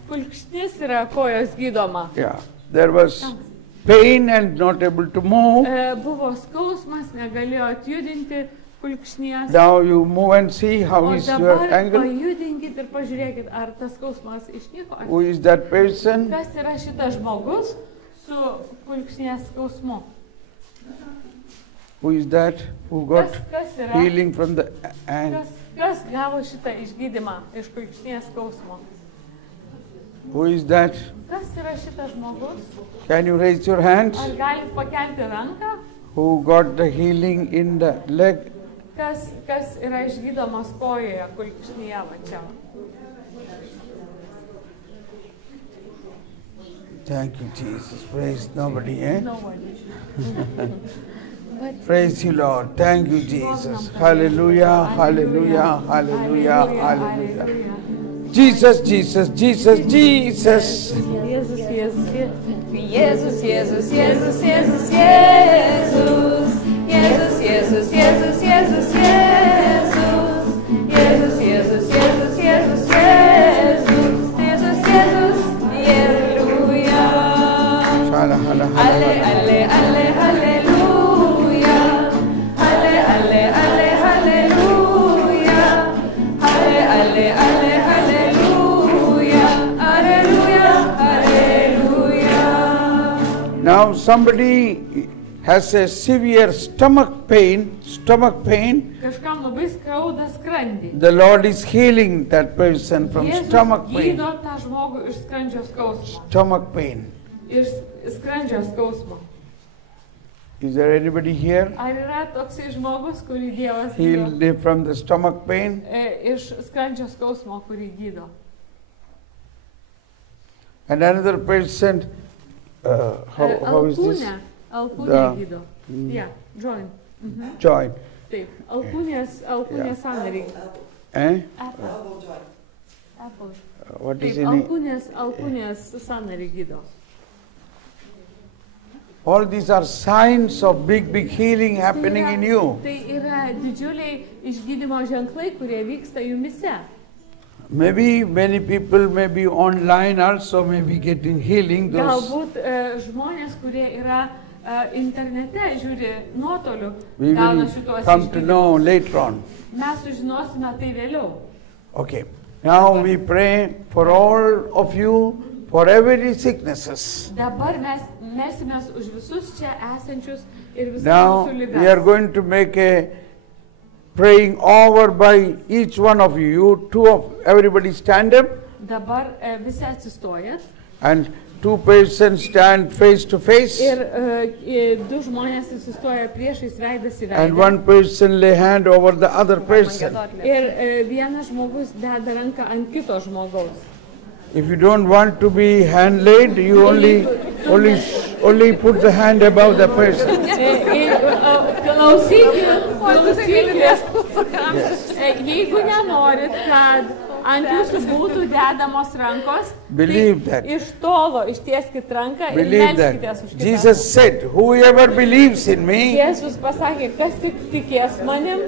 kulkšnis yra kojos gydoma. Yeah. There was pain and not able to move. Buvo skausmas, negalėjo atjudinti kulkšnies. Now you move and see how O is your dabar ankle. pajudinkit ir pažiūrėkit, ar tas skausmas išnyko. Who is that person? Kas yra šitas žmogus su kulkšnies skausmu? Who is that? Who got Kas yra? healing from the ankle? Kas gavo šitą išgydymą iš kulkšnies skausmo? Who is that? Kas yra šitas žmogus? Can you raise your hands? Ar galit pakelti ranką? Who got the healing in the leg? Kas yra išgydomas kojoje, kulkšnyje va čia? Thank you, Jesus. Praise nobody, eh? Nobody. Praise you, Lord. Thank you, Jesus. Hallelujah, hallelujah, hallelujah, hallelujah. Jesus, Jesus, Jesus, Jesus. Jėzus, Jėzus, Jezus, Jėzus. Jezus, Jezus, Jezus, Jezus. Jezus, Jezus, Jezus, Jezus, Jezus. Jezus, Jezus, Jezus, Jezus, Jezus. Jezus, Jezus, Halleluja. Shala, hala, hala, Alle, hala. alle, alle, Halleluja. Alle, alle, alle, Halleluja. Alle, alle, alle, Halleluja. Halleluja, Halleluja. Now somebody has a severe stomach pain. Kažkam labai skauda skrandį. The Lord is healing that person from stomach Jėzus pain. gydo tą žmogų iš skrandžio skausmo. Stomach pain. Iš skrandžio skausmo. Is there anybody here Ar yra toksai žmogus, kurį Dievas gydo? healed from the stomach pain? Iš skrandžio skausmo, kurį gydo. And another person, how is this? Alkūnė gydo. Yeah, joint. Joint. Taip, alkūnės sąnarį. Eh? Apple. What is Taip, in it? alkūnės sąnarį gydo. All these are signs of big healing happening in you. Tai yra didžiuliai išgydymo ženklai, kurie vyksta jumise. Maybe many people may be online also may be getting healing. Those Galbūt žmonės, kurie yra internete, žiūri nuotoliu, we gauna will šitos come to know išgydymus. later on. Mes sužinosime tai vėliau. Okay. Now we pray for all of you for every sicknesses. Dabar mes melsimės už visus čia esančius ir visus Now mūsų we are ligas. going to make a praying over by each one of you. You two of everybody stand up Dabar visi atsistojat and two persons stand face to face ir du žmonės atsistoja priešais veidas į and veidą. one person lay hand over the other person. Ir vienas žmogus deda ranką ant kito žmogaus. If you don't want to be hand laid, you only put the hand above the person. Jeigu nenorit, kad ant jūsų būtų dedamos rankos, Believe tai that. iš tolo ištieskit ranką ir Believe melskitės that. už kitą. Jesus said, whoever believes in me, Jėzus pasakė, kas tik tikės manim,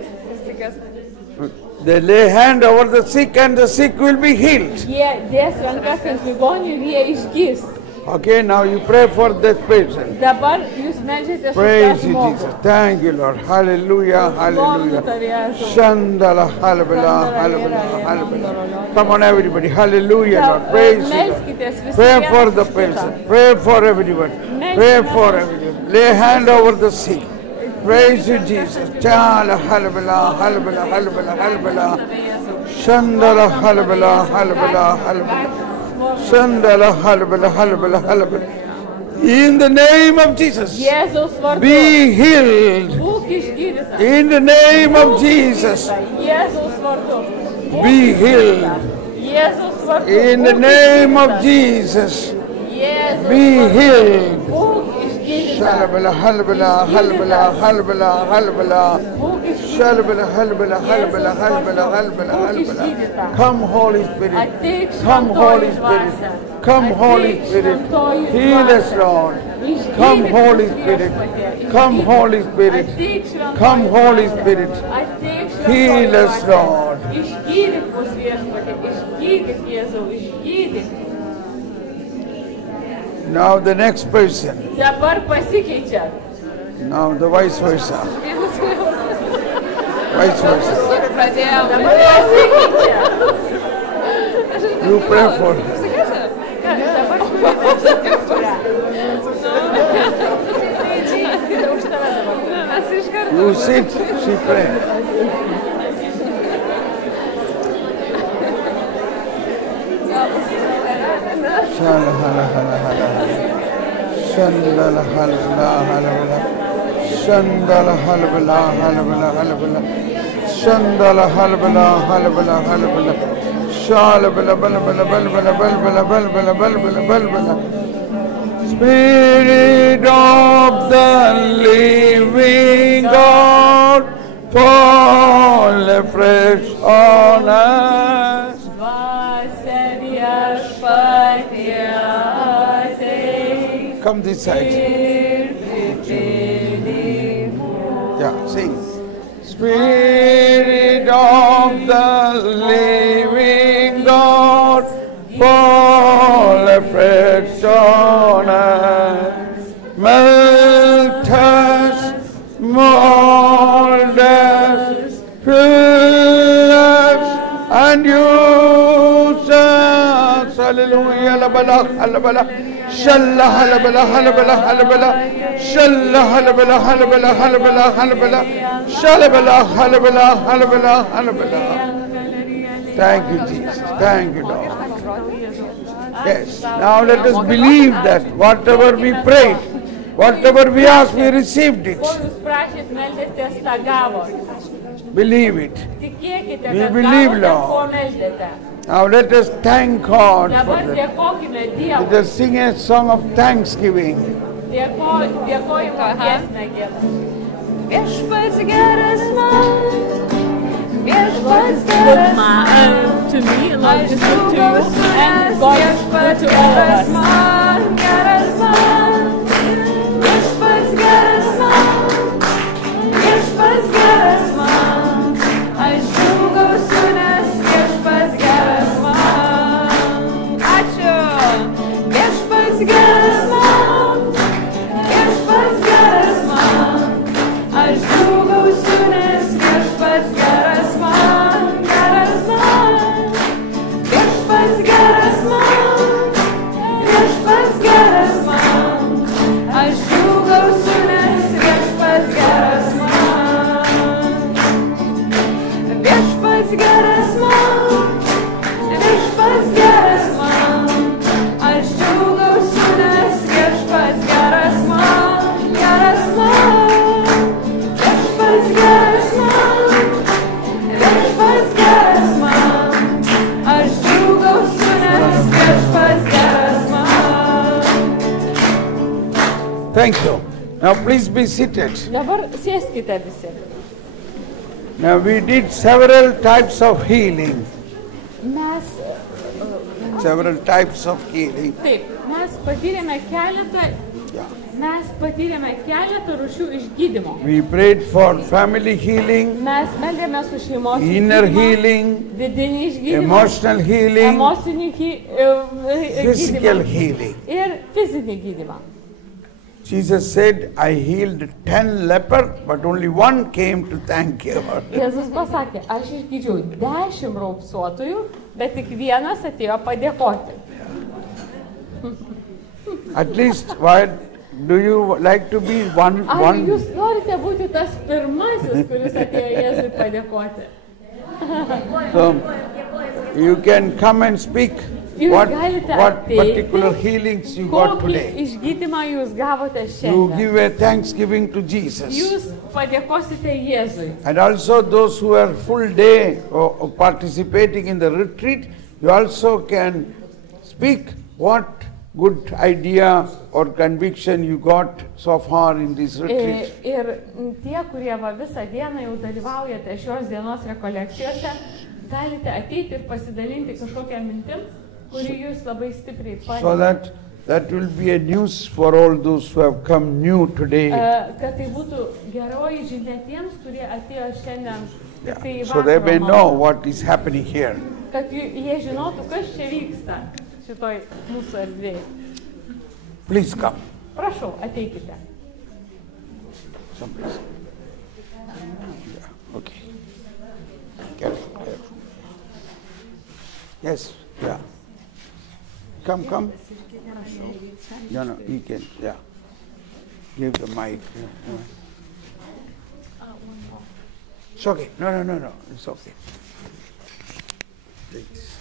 they lay hand over the sick and the sick will be healed. jie dės rankas ant ligonių ir jie išgys. Okay, now you pray for that person. Dabar jūs melžiatės už tą Praise you, žmogų. Jesus. Thank you, Lord. Hallelujah, hallelujah. Shandala, halabala, halabala, halabala. Come on, everybody. Hallelujah, Lord. Praise you, Lord. Melskitės visi Pray vienas for už the kitą. person. Pray for everyone. Pray for everyone. Lay hand over the sick. Praise you, Jesus. Chala, halabala, halabala, halabala, halabala. Shandala, halabala, halabala, halabala. Shandala, halabala, halabala, halabala. In the name of Jesus, Jėzaus vardu. be healed. Būk išgydytas. In the name of Jesus, Jėzaus vardu. Būk be healed. Jėzaus vardu. In the Būk name of išgydytas. Jesus, Jėzaus be vardu. healed. Būk išgydytas. Halabala, halabala, halabala, halabala, halabala. Būk išgydytas. Shalabala, halabala, halabala, halabala, halabala, halabala. Come, Holy Spirit. Ateik Come, Holy šventoji Spirit. dvasia. Come, Holy Ateik Spirit. šventoji Heal us, dvasia. Lord. Išgydyk Come, Holy mus, Spirit. viešpatie. Come, Išgydyk. Holy Spirit. Ateik šventoji Come, Holy dvasia. Spirit. Ateik Heal us, Lord. Išgydyk mus viešpatie, išgydyk Jėzau, išgydyk. Now the next person. Dabar pasikeičia. Now the vice versa. Vice versa. Pradėjom. Dabar pasikeičia. You pray for her. Dabar mes iš karto. You sit, she pray. Shala hala hala hala. Shandala hala hala hala hala. Shandala hala hala hala hala hala hala. Shandala hala hala hala hala hala hala. Shala hala hala hala hala hala hala hala hala hala. Spirit of the living God, fall afresh on us. Dvasia viešpatie ateik Come this side. ir pripildyk mus. Yeah, sing. Spirit of the living God, fall afresh on us. Melt us, mold us, fill us, and use us. Hallelujah. Halabala, halabala. Shalla, halabala, halabala, halabala. Shalla, halabala, halabala, halabala, halabala. Shalabala, halabala, halabala, halabala. Thank you, Jesus. Thank you, Lord. Yes. Now let us believe that whatever we prayed, whatever we asked, we received it. Ko jūs prašėt, meldėtės, tą gavot. Believe it. Tikėkite, We kad believe, gavote, Lord. ko meldėte. Now let us thank God for Dabar that. dėkokime Let Dievui. us sing a song of thanksgiving. Dėkojimo giesmę giedam. Viešpats geras man, viešpats Look geras man. to me, Lord, Aš just look to you, džiaugiuosi, and God is good viešpats to all of geras us. man, geras man. Viešpats geras man, viešpats geras man. Aš džiaugiuosi, nes viešpats geras man. Ačiū. Viešpats geras man, viešpats geras man. Aš džiaugiuosi, nes viešpats geras man, geras man. Viešpats geras man, viešpats geras man. Aš džiaugiuosi, nes viešpats geras man. Viešpats geras man, viešpats geras man. Aš džiaugiuosi, nes viešpats geras man, geras man. Viešpats geras man, viešpats geras man. Aš džiaugiuosi, nes viešpats geras man. Thank you. Now please be seated. Dabar sėskite visi. Now we did several types of healing. Mes, Several types of healing. taip, mes patyrėme keletą rūšių išgydymo. We prayed for family healing, Mes meldėme su šeimos inner išgydymą, healing, vidinį išgydymą, emotional healing, emocinį physical gydymą healing. ir fizinį gydymą. Jesus said, I healed 10 lepers, but only one came to thank you. Jėzus pasakė, aš išgydžiau 10 raupsuotojų, bet tik vienas atėjo padėkoti. At least, why do you like to be one? Ar jūs norite būti tas pirmasis, kuris atėjo Jėzui padėkoti? So, you can come and speak Jūs what galite particular ateiti, healings you got kokį today. išgydymą jūs gavote You šiandien. give a thanksgiving to Jesus. Jūs padėkosite Jėzui. And also those who are full day or participating in the retreat, you also can speak what good idea or conviction you got so far in this retreat. Ir tie, kurie va visą dieną jau dalyvaujate šios dienos rekolekcijose, galite ateiti ir pasidalinti kažkokią mintim, kuri jūs labai stipriai So padeda. that will be a news for all those who have come new today. Kad tai būtų geroji žinia tiems, kurie atėjo šiandien Tik tai So they may vakaro know malda. what is happening here. Kad jie žinotų, kas čia vyksta šitoj mūsų erdvėje. Please come. Prašau, ateikite. Somebody. Yeah. Okay. Careful, careful. Yes, yeah. Come. No, he can, yeah. Give the mic. Yeah. It's okay. No. It's okay. Please.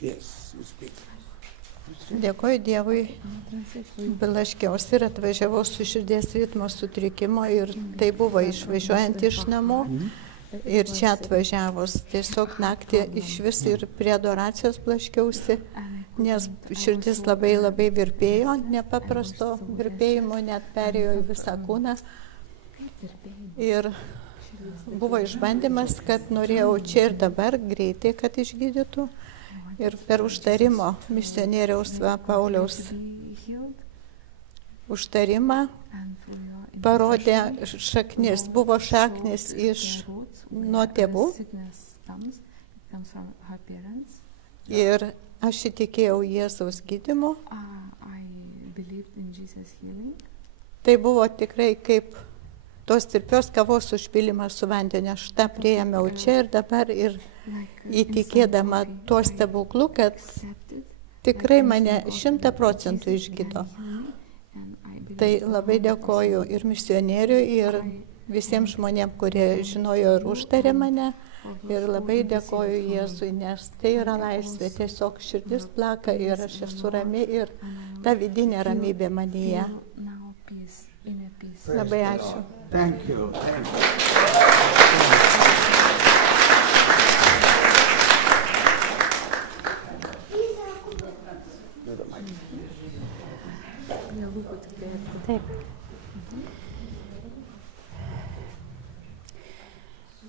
Yes, you speak. Dėkoju Dievui, blaškiausi ir atvažiavau su širdies ritmo sutrikimo ir tai buvo išvažiuojant iš namų ir čia atvažiavus. Tiesiog naktį iš vis ir prie adoracijos blaškiausi, nes širdis labai virpėjo, nepaprasto virpėjimo net perėjo į visą kūną. Ir buvo išbandymas, kad norėjau čia ir dabar greitai, kad išgydytų. Ir per užtarimo misionieriaus Pauliaus užtarimą parodė šaknis, buvo šaknis nuo tėvų. Ir aš įtikėjau Jėzaus gydymu. Tai buvo tikrai kaip tos tirpios kavos užpylimas su vandeniu. Aš tą priėmiau čia ir dabar ir įtikėdama tuo stebuklu, kad tikrai mane 100% išgydo. Tai labai dėkoju ir misionieriui, ir visiems žmonėms, kurie žinojo ir užtarė mane. Ir labai dėkoju Jėzui, nes tai yra laisvė. Tiesiog širdis plaka ir aš esu rami ir ta vidinė ramybė manyje. Labai ačiū. Thank you. Taip.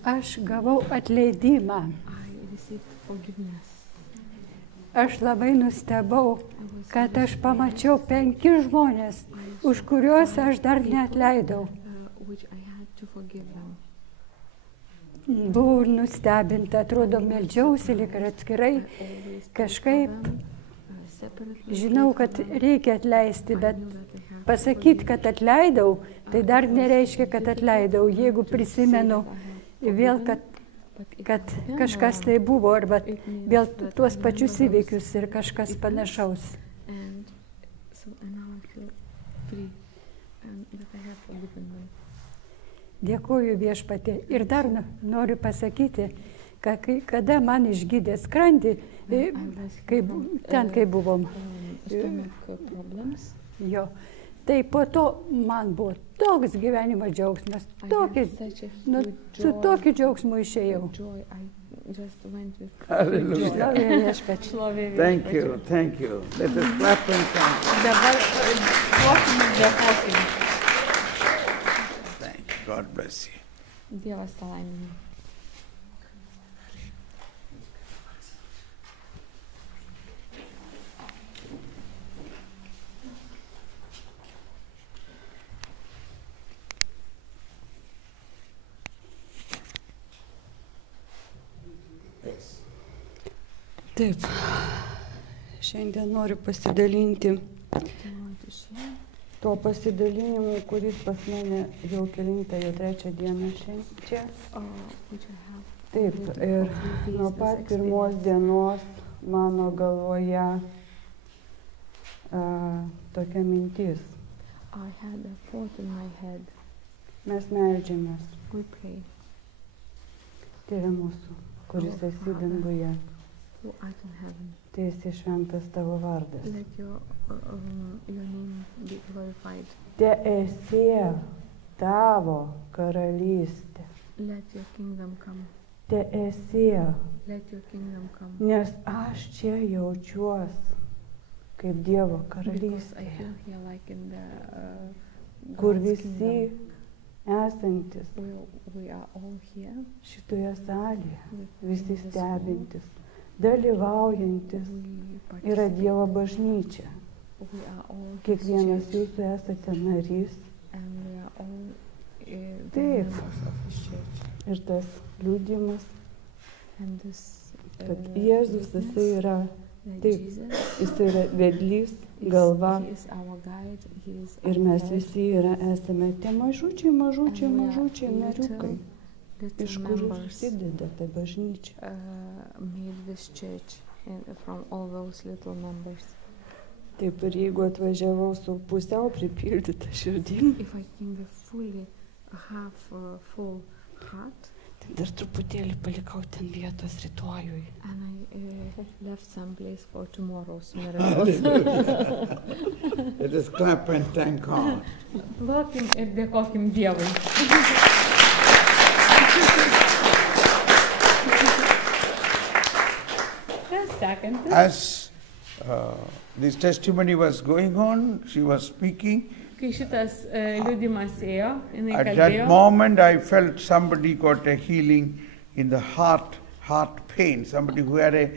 Aš gavau atleidimą. Aš labai nustebau, kad aš pamačiau 5 žmonės, už kuriuos aš dar neatleidau. Buvau nustebinta, atrodo, meldžiausi lyg ir atskirai, kažkaip žinau, kad reikia atleisti, bet pasakyti, kad atleidau, tai dar nereiškia, kad atleidau. Jeigu prisimenu vėl, kad kažkas tai buvo, arba vėl tuos pačius įvykius ir kažkas panašaus. Dėkuoju Viešpatie. Ir dar noriu pasakyti, kada man išgydė skrandį, ten, kai buvom. Jo. Tai po to man buvo toks gyvenimo džiaugsmas, su tokiu džiaugsmu išėjau. Hallelujah. Thank you. Let us clap and thank you. Dabar duokime dėkokime. Thank you. God bless you. Dievas palaimina. Taip, šiandien noriu pasidalinti tuo pasidalinimu, kuris pas mane jau kelintą, jau 3 dieną čia. Taip, ir nuo pat pirmos dienos mano galvoje tokia mintis. Mes meldžiamės. Tėve mūsų, kuris esi danguje. Teesie šventas tavo vardas. Teesie tavo karalystė. Teesie, nes aš čia jaučiuosi kaip Dievo karalystė, kur visi esantis šitoje salėje, visi stebintis, dalyvaujantis yra Dievo bažnyčia. Kiekvienas jūsų esate narys. Taip. Ir tas liūdimas, And this, kad Jėzus jisai yra, taip, jisai yra vedlys, galva. He is our guide, he is Ir our mes guide. visi esame tie mažučiai nariukai, Little iš kurių members, susideda ta bažnyčia. made this church from all those little members. Taip, ir jeigu atvažiavau su pusiau pripildyta širdim, If I can be fully have a full heart, tai dar truputėlį palikau ten vietos rytojui. and I left some place for tomorrow's miracles. Let us clap and thank God. Lokim ir dėkokim Dievui. Kas sekantis? As this testimony was going on, she was speaking. Kai šitas liudimas ėjo, jinai At that kalbėjo, moment, I felt somebody got a healing in the heart pain. Somebody who had a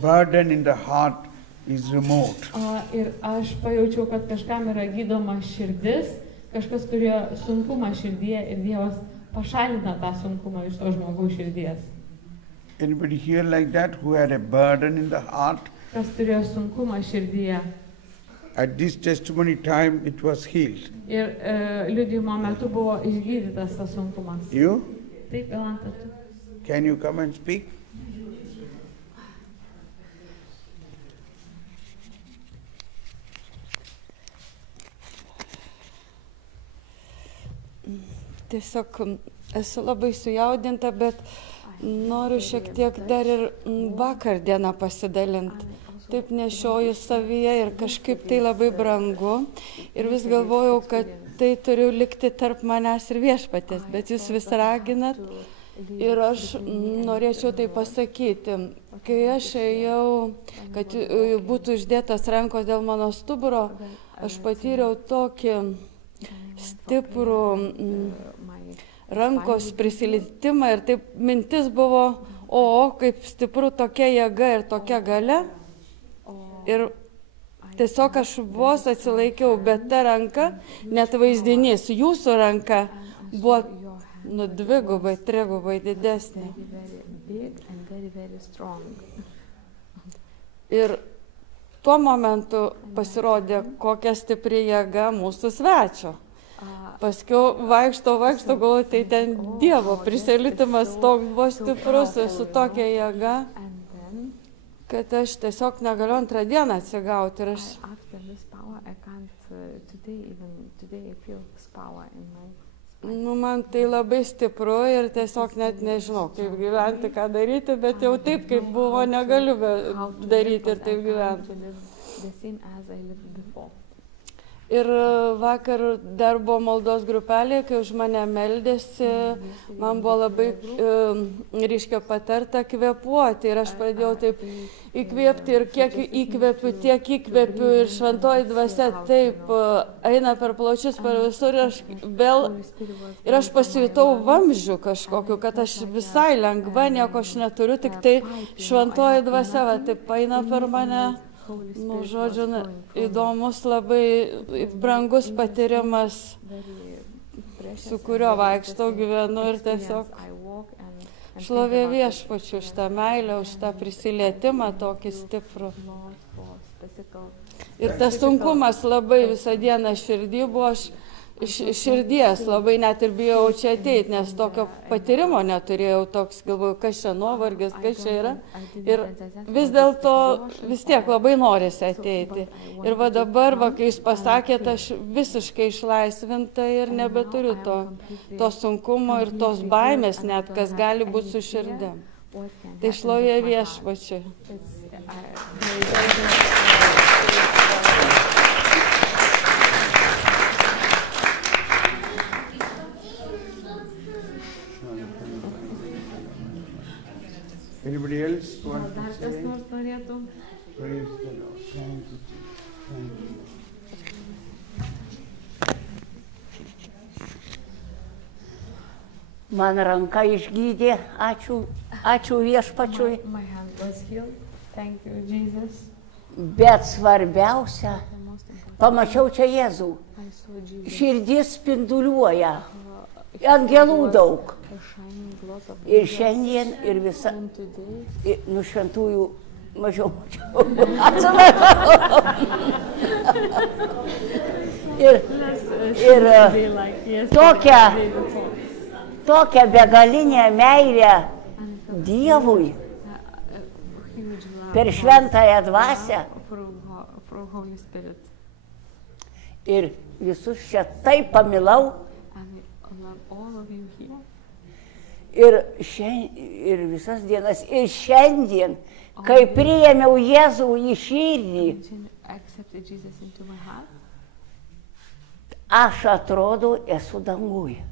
burden in the heart is removed. ir aš pajaučiau, kad kažkam yra gydoma širdis, kažkas turėjo sunkumą širdyje ir Dievas pašalina tą sunkumą iš to žmogaus širdies. Anybody here like that who had a burden in the heart? Kas turėjo sunkumą širdyje. At this testimony time, it was healed. Ir liudijimo metu buvo išgydytas tas sunkumas. You? Taip, Jolanta, tu. Can you come and speak? Tiesiog esu labai sujaudinta, bet noriu šiek tiek dar ir vakar dieną pasidalinti. Taip nešioju savyje ir kažkaip tai labai brangu. Ir vis galvojau, kad tai turiu likti tarp manęs ir Viešpaties, bet jūs vis raginat. Ir aš norėčiau tai pasakyti. Kai aš ėjau, kad būtų uždėtas rankos dėl mano stuburo, aš patyriau tokį stiprų rankos prisilietimą ir taip mintis buvo, kaip stipru tokia jėga ir tokia galia. Ir tiesiog aš vos atsilaikiau, bet ta ranka, net vaizdinys, jūsų ranka buvo dvigubai, trigubai didesnė. Ir tuo momentu pasirodė, kokia stipri jėga mūsų svečio. Paskiau vaikšto, galvoju, tai ten Dievo prisilietimas toks buvo stiprus ir su tokia jėga, kad aš tiesiog negaliu antrą dieną atsigauti. Ir aš... man tai labai stipru ir tiesiog net nežinau, kaip gyventi, ką daryti, bet jau taip, kaip buvo, negaliu daryti ir taip gyventi. Ir vakar dar buvo maldos grupelė, kai už mane meldėsi, man buvo labai ryškia patarta kvėpuoti. Ir aš pradėjau taip įkvėpti ir kiek įkvėpiu, tiek įkvėpiu. Ir šventoji dvasia taip eina per plaučius, per visur. Ir aš pasijutau vamzdžių kažkokiu, kad aš visai lengva, nieko aš neturiu, tik tai šventoji dvasia taip eina per mane. Žodžiu, įdomus, labai brangus patyrimas, su kuriuo vaikštau, gyvenu ir tiesiog šlovė Viešpačiui už tą meilę, už tą prisilietimą tokį stiprų. Ir tas sunkumas labai visą dieną širdį buvo, aš širdies labai net ir bijau čia ateiti, nes tokio patyrimo neturėjau, toks galvoju, kas čia nuovargis, kas čia yra. Ir vis dėlto vis tiek labai norisi ateiti. Ir va dabar, kai jūs pasakėt, aš visiškai išlaisvinta ir nebeturiu to sunkumo ir tos baimės net, kas gali būti su širdim. Tai šlovė Viešpačiui. Anybody else want to Dar kas nors norėtų? Praise the Lord. Thank you, Jesus. Thank you. Man ranka išgydė, ačiū Viešpačiui. My hand was healed. Thank you, Jesus. Bet svarbiausia, pamačiau čia Jėzų. I saw Jesus. Širdis spinduliuoja. Angelų daug. are shining lots of Ir šiandien, ir visa, today. nu šventųjų mažiau. Atsiprašau. Ir tokia begalinė meilė Dievui per šventąją dvasią. For Holy Spirit. Ir visus čia taip pamilau. And I love all of you here. Ir visas dienas. Ir šiandien, kai priėmiau Jėzų į širdį, Accepted Jesus into my heart. aš atrodo esu danguje.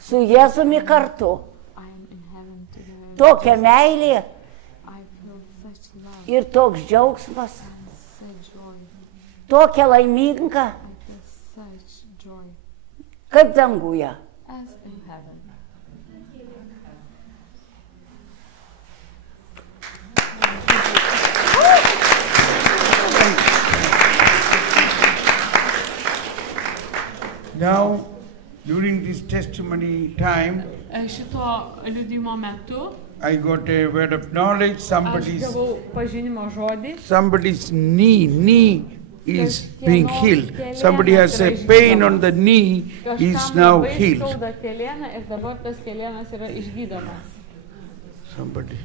Su Jėzumi kartu. I am in heaven together. Tokia meilė I feel such love ir toks džiaugsmas. and such joy. Tokia laiminga, I feel such joy kaip danguje. as in heaven. Now, during this testimony time, Šito liudijimo metu I got a word of knowledge. aš Somebody's gavau pažinimo žodį. knee is being healed. Somebody has a pain on the knee, is now healed. Skauda kelieną ir dabar tas kelienas yra išgydomas. Somebody.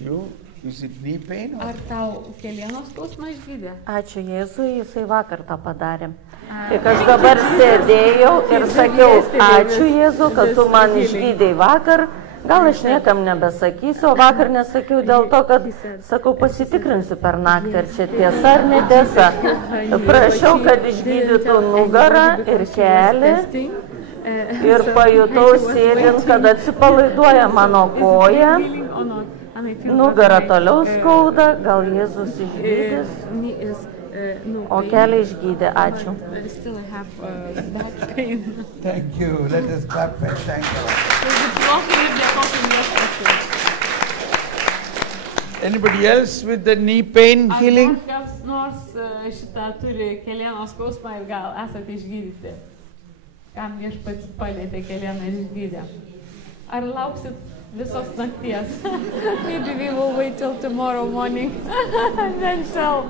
You? Is it knee pain? Ar tau kelienos skausmą išgydė? Ačiū Jėzui, jisai vakar tą padarė. Tik aš dabar sėdėjau ir sakiau, ačiū Jėzu, kad tu man išgydei vakar. Gal aš niekam nebesakysiu, o vakar nesakiau dėl to, kad, sakau, pasitikrinsiu per naktį, ar čia tiesa ar netiesa. Prašiau, kad išgydytų nugarą ir kelį ir pajutau sėdint, kad atsipalaiduoja mano koja. Nugarą toliau skauda, gal Jėzus išgydys, o kelią išgydė. Ačiū. Thank you. Let us clap and thank God. Anybody else with the knee pain healing? Ar kas nors šitą turi kelienos skausmą ir gal esate išgydyti? Kam viešpats palėtė kelieną ir išgydė? Ar lauksit visos nakties? Maybe we will wait till tomorrow morning and then tell.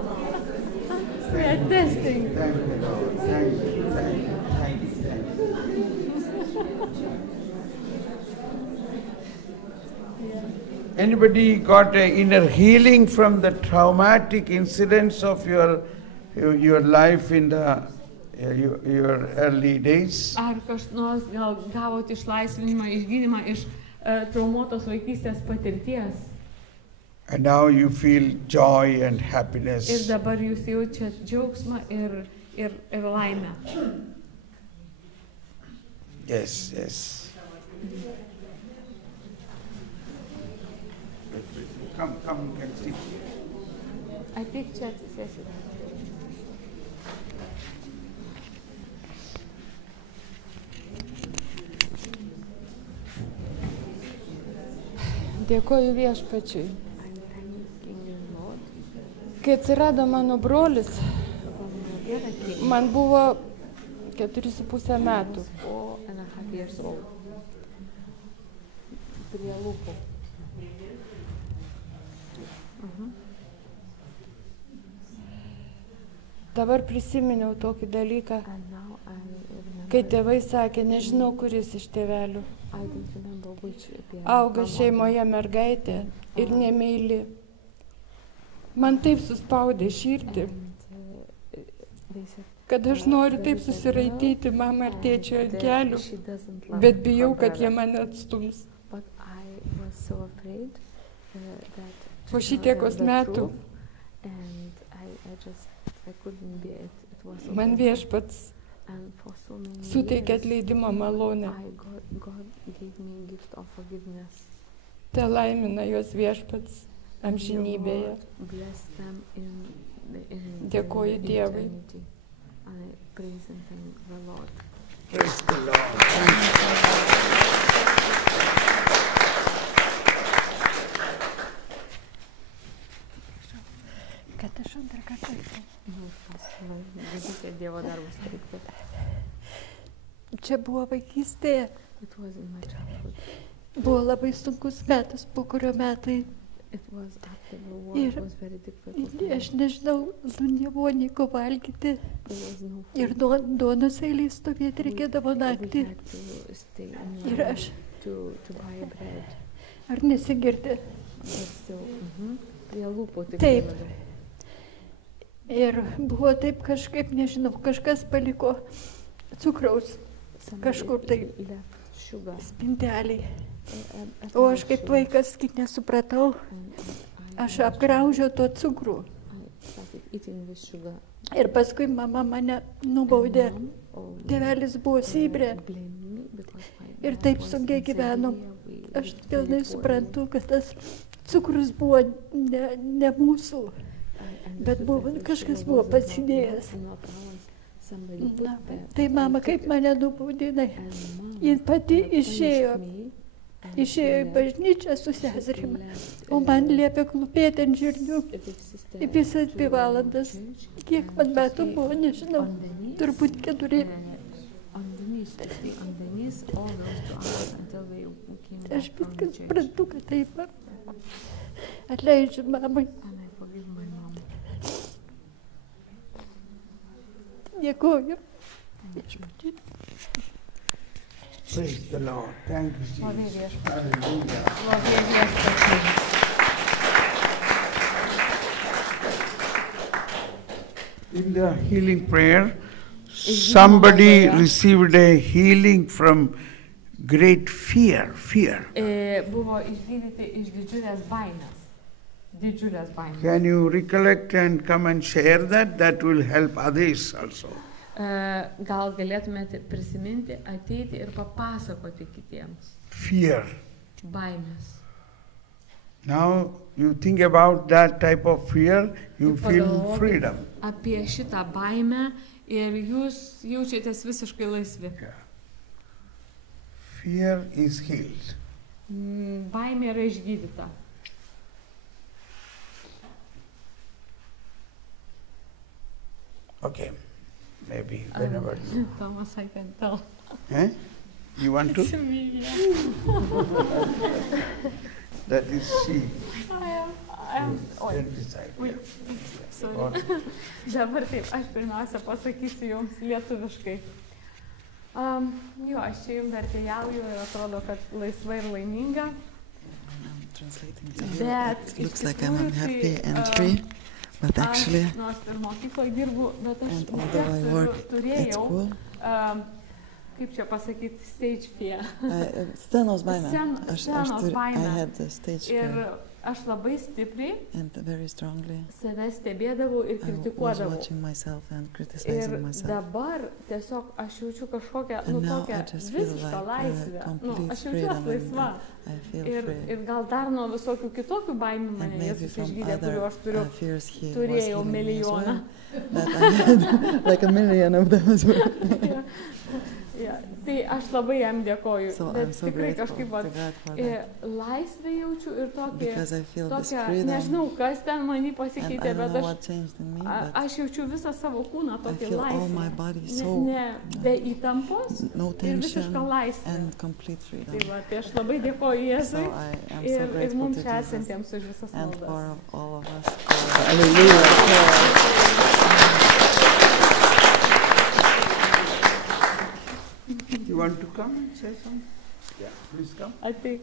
We are testing. Thank you, Lord. Thank you, thank you, thank you, thank you. Anybody got an inner healing from the traumatic incidents of your life in the your early days? Ar kas nors gal gavot išlaisvinimą, išgydymą iš traumuotos vaikystės patirties? And now you feel joy and happiness. Ir dabar jūs jaučiat džiaugsmą ir laimę. Yes, yes. Come, you can sit here. Ateik čia atsisėsit. Dėkoju viešpačiui. Kai atsirado mano brolis, man buvo 4,5 metų. Prie lūpų. Dabar prisiminiau tokį dalyką, kai tėvai sakė, nežinau, kuris iš tėvelių. Auga šeimoje mergaitė ir nemeili. Man taip suspaudė širdį, kad aš noriu taip susiraityti mamą ir tėčio ant kelių, bet bijau, kad jie mane atstums. Po šitiekos metų man viešpats suteikė atleidimo malonę. Te laimina jos viešpats amžinybėje. Dėkoju Dievui. Praise the Lord. Kad aš antrą kartą. Dievo darbus teikti. Čia buvo vaikystėje. It was in my childhood. Buvo labai sunkus metas, po kurio metai. It was after the war. Ir It was very difficult. aš nežinau, nebuvo nieko valgyti. There was no food. Ir duonos eilės stovėti reikėdavo We naktį. had to stay in Ir line aš, to buy bread. ar nesigirdi? But still, prie lūpų tik. Taip. Ir buvo taip kažkaip, nežinau, kažkas paliko cukraus kažkur tai spintelį. O aš kaip vaikas, kai nesupratau, aš apgraužiau to cukrų. Ir paskui mama mane nubaudė. Tėvelis buvo Sybrė. Ir taip sunkiai gyvenom. Aš pilnai suprantu, kad tas cukrus buvo ne mūsų, bet kažkas buvo pasidėjęs. Na, tai mama kaip mane nubaudinai. Ji pati išėjo į bažnyčią su seserim, o man liepė klūpėti ant žirnių visas 2 valandas. Kiek man metų buvo, nežinau, turbūt 4. Aš viską suprantu, kad taip. Atleidžiu mamai. Dėkuoju. Praise the Lord. Thank you, Jesus. In the healing prayer, somebody received a healing from great fear. Buvo išgydyti iš didžiulės baimės. Can you recollect and come and share that? That will help others also. Gal galėtumėte prisiminti, ateiti ir papasakoti kitiems. Fear. Baimės. Now you think about that type of fear, you feel freedom. Apie šitą baimę ir jūs jaučiatės visiškai laisvi. Fear is healed. Baimė yra išgydyta. Okay. Maybe whenever you... Thomas, I can tell. You want to? It's me, That is she. I am. Stand beside. Sorry. Dabar taip, aš pirmiausia pasakysiu jums lietuviškai. Aš čia jums vertėjauju ir atrodo, kad laisva ir laiminga. It looks like I'm happy and free. But actually, and although I work at school, kaip čia pasakyti, stage fear. Scenos baimė. I had the stage fear. Ir aš labai stipriai and very strongly save stebėdavau ir kritikuodavau. I was watching myself and criticizing myself. Ir dabar tiesiog aš jaučiu kažkokią, tokią visišką laisvę. Aš jaučiuosi laisva. Ir gal dar nuo visokių kitokių baimių mane Jėzus išgydė, kuriuo aš turėjau milijoną. Like a million of them as well. Tai aš labai jam dėkoju. Bet tikrai kažkaip laisvę jaučiu ir tokią, nežinau, kas ten manį pasikeitė, bet aš jaučiu visą savo kūną tokį laisvę. Ne be įtampos ir visišką laisvę. Tai aš labai dėkoju Jėzui ir mums čia esantiems už visas maldas. You want to come and say something? Yeah, please come. I think.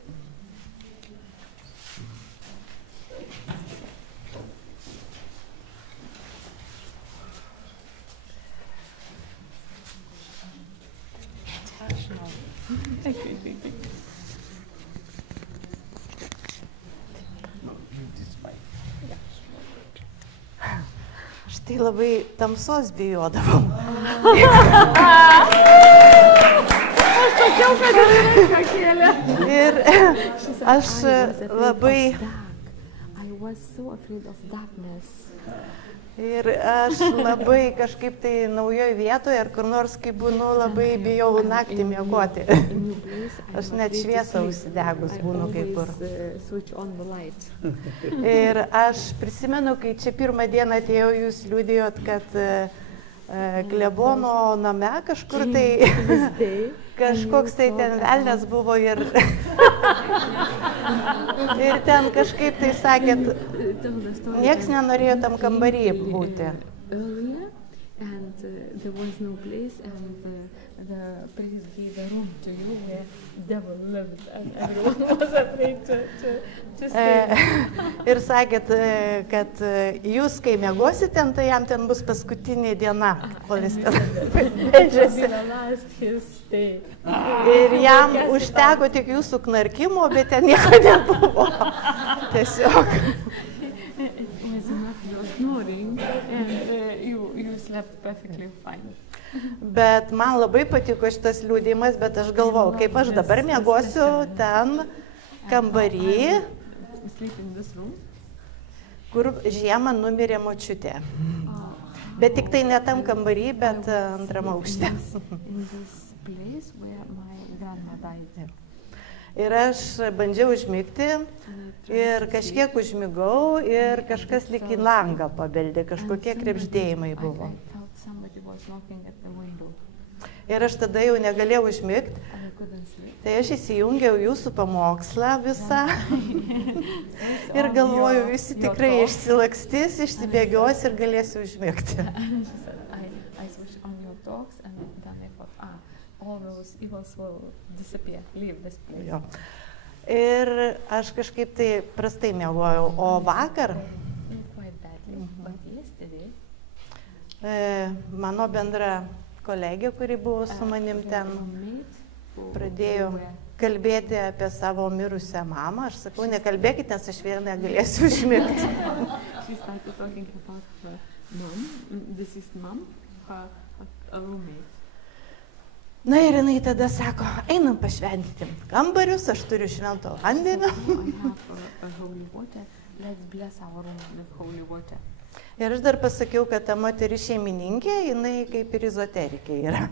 Štai labai tamsos bijodavau. Aš sakiau, kad ranką kėlė. Ir aš labai... Ir aš labai kažkaip tai naujoj vietoje ir kur nors, kai būnu, labai bijau naktį miegoti. Aš net šviesą užsidegus būnu kai kur. Ir aš prisimenu, kai čia pirmą dieną atėjau, jūs liudijot, kad klebono name kažkur tai, kažkoks tai ten velnės buvo ir ten kažkaip tai sakėt, nieks nenorėjo tam kambarį būti. And there was no place, and the priest gave a room to you where devil lived, and everyone was afraid to stay. Ir sakėt, kad jūs, kai miegosit ten, tai jam ten bus paskutinė diena, kol jis ten meldžiasi. Ir jam užteko tik jūsų knarkimo, bet ten nieko nebuvo. Tiesiog. Bet man labai patiko šitas liūdimas, bet aš galvau, kaip aš dabar miegosiu ten kambarį, kur žiemą numirė močiutė. Bet tik tai ne tam kambarį, bet antram aukšte. Ir aš bandžiau užmigti ir kažkiek užmigau ir kažkas lyg į langą pabeldė, kažkokie krepždėjimai buvo. Ir aš tada jau negalėjau užmigti, tai aš įsijungiau jūsų pamokslą visą ir galvoju, visi tikrai išsilakstys, išsibėgios ir galėsiu užmigti. Jo. Ir aš kažkaip tai prastai miegojau, o vakar mano bendra kolegė, kuri buvo su manim ten, pradėjo kalbėti apie savo mirusią mamą. Aš sakau, nekalbėkit, nes aš vėl negalėsiu užmigti. Na ir jinai tada sako, einam pašventyti kambarius, aš turiu švento vandenio. Ir aš dar pasakiau, kad ta moteris šeimininkė, jinai kaip ir izoterikė yra.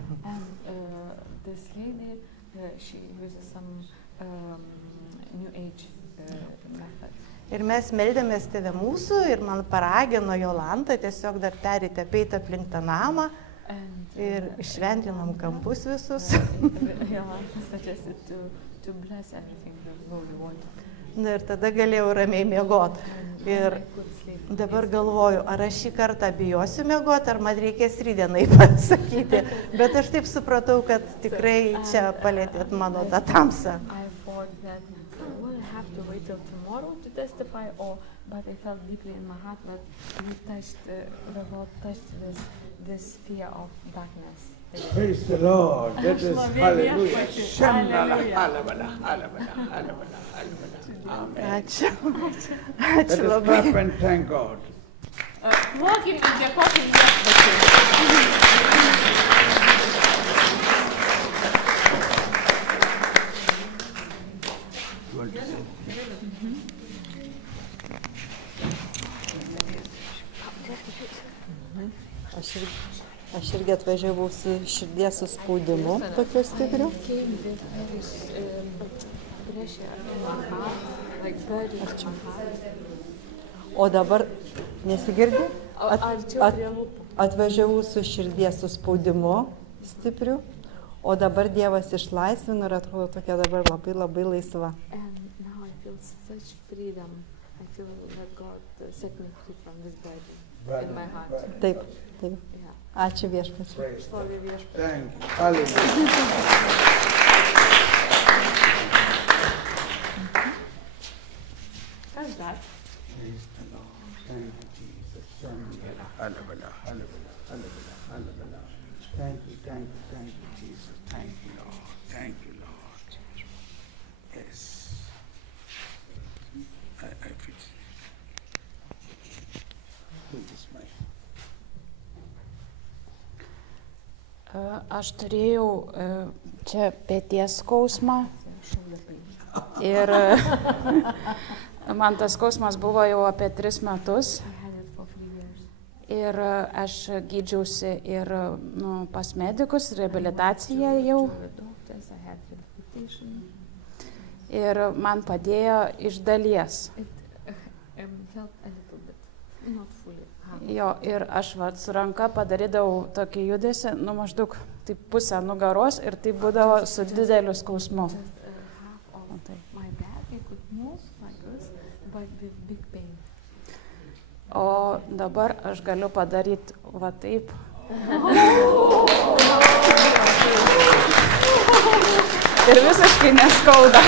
Ir mes meldėmės Tėve mūsų ir man paragino Jolanta tiesiog dar perėti apeiti aplink tą namą ir išventinom kampus visus. Na ir tada galėjau ramiai miegoti. Ir dabar galvoju, ar aš šį kartą bijosiu miegoti, ar man reikės rytdienai pasakyti. Bet aš taip supratau, kad tikrai čia palėtėt mano tą tamsą. Praise the Lord. That is hallelujah. Shamala, halabala, halabala, halabala, halabala. Amen. Let us clap and thank God. Aš irgi atvažiavau su širdies suspaudimu, tokiu stipriu. O dabar nesigirdi? Atvažiavau su širdies suspaudimu stipriu, o dabar Dievas išlaisvino ir atrodo tokia dabar labai labai laisva. Taip, taip. Ačiū Viešpačiui. Kas dar? Thank you, Jesus. Thank you, Lord. Thank you, Lord. Yes. I fix it. Who is my... Aš turėjau čia peties skausmą ir man tas skausmas buvo jau apie 3 metus ir aš gydžiausi ir pas medikus, reabilitaciją jau ir man padėjo iš dalies. Jo, ir aš su ranka padarydavau tokį judesį, maždaug taip pusę nugaros ir tai būdavo su dideliu skausmu. O dabar aš galiu padaryti va taip. Ir visiškai neskauda.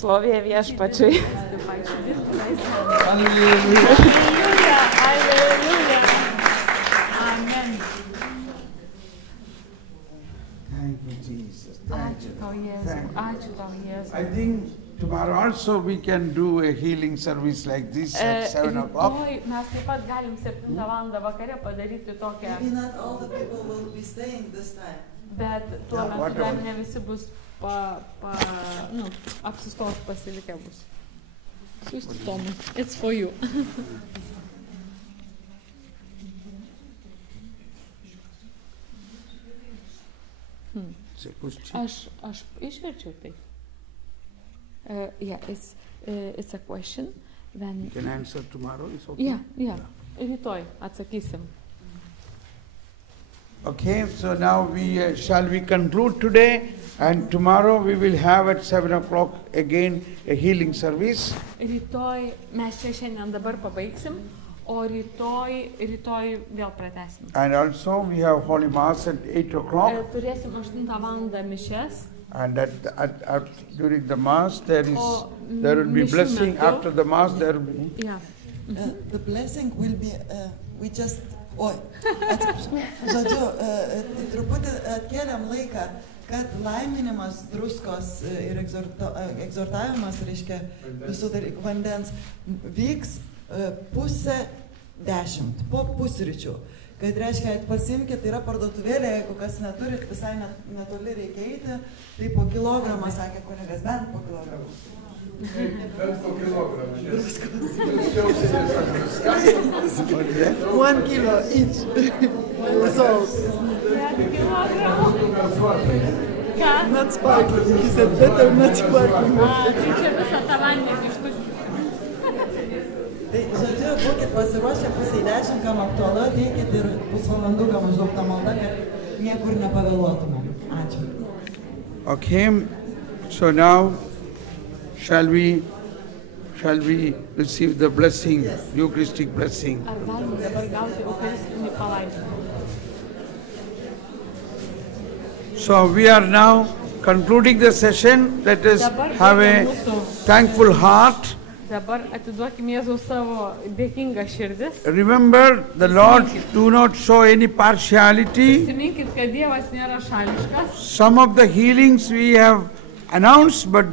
Šlovė Viešpačiui. Amen. Thank you, Jesus. Ačiū tau, Jėzau. I think tomorrow also we can do a healing service like this at 7 o'clock. Rytoj mes taip pat galim 7 valandą vakare padaryti tokią. Maybe not all the people will be staying this time. Bet tuo metu dar ne visi bus apsistos pasilikę bus. Siųsti Tomui. It's for you. Aš išverčiau tai. Yeah, it's a question. Then You can answer tomorrow, it's okay? Yeah. Rytoj atsakysim. Okay, so now shall we conclude today, and tomorrow we will have at 7 o'clock again a healing service. Rytoj mes čia šiandien dabar pabaigsim, o rytoj vėl pratęsim. And also we have Holy Mass at 8 o'clock. Turėsim 8 valandą mišes. And during the Mass there will be blessing. After the Mass there will be. Yeah. The blessing will be, we just, žodžiu, truputį atkeliam laiką, kad laiminimas druskos ir egzortavimas, reiškia, visų dalykų vandens, vyks 9:30 po pusryčių. Kad reiškia, pasimkit, tai yra parduotuvėlė, jeigu kas neturit, visai netoli reikia eiti, tai po kilogramą, sakė kunigas, bent po kilogramą. Bent po kilogramą. 1 kilo each. Not sparkling, he said better not sparkling. Tai čia visą tą vandenį ištušti. Tai, žodžiu, būkit pasiruošę 9:30, kam aktualu, ateikit ir pusvalanduką maždaug tą maldą, kad niekur nepavėluotume. Ačiū. Okay, so now shall we receive the blessing, Eucharistic blessing? Ar galime dabar gauti eucharistinį palaiminimą? So we are now concluding the session. Let us have a thankful heart. Dabar atiduokim Jėzau savo dėkingą širdis. Remember, the Lord do not show any partiality. Prisiminkit, kad Dievas nėra šališkas. Some of the healings we have announced, but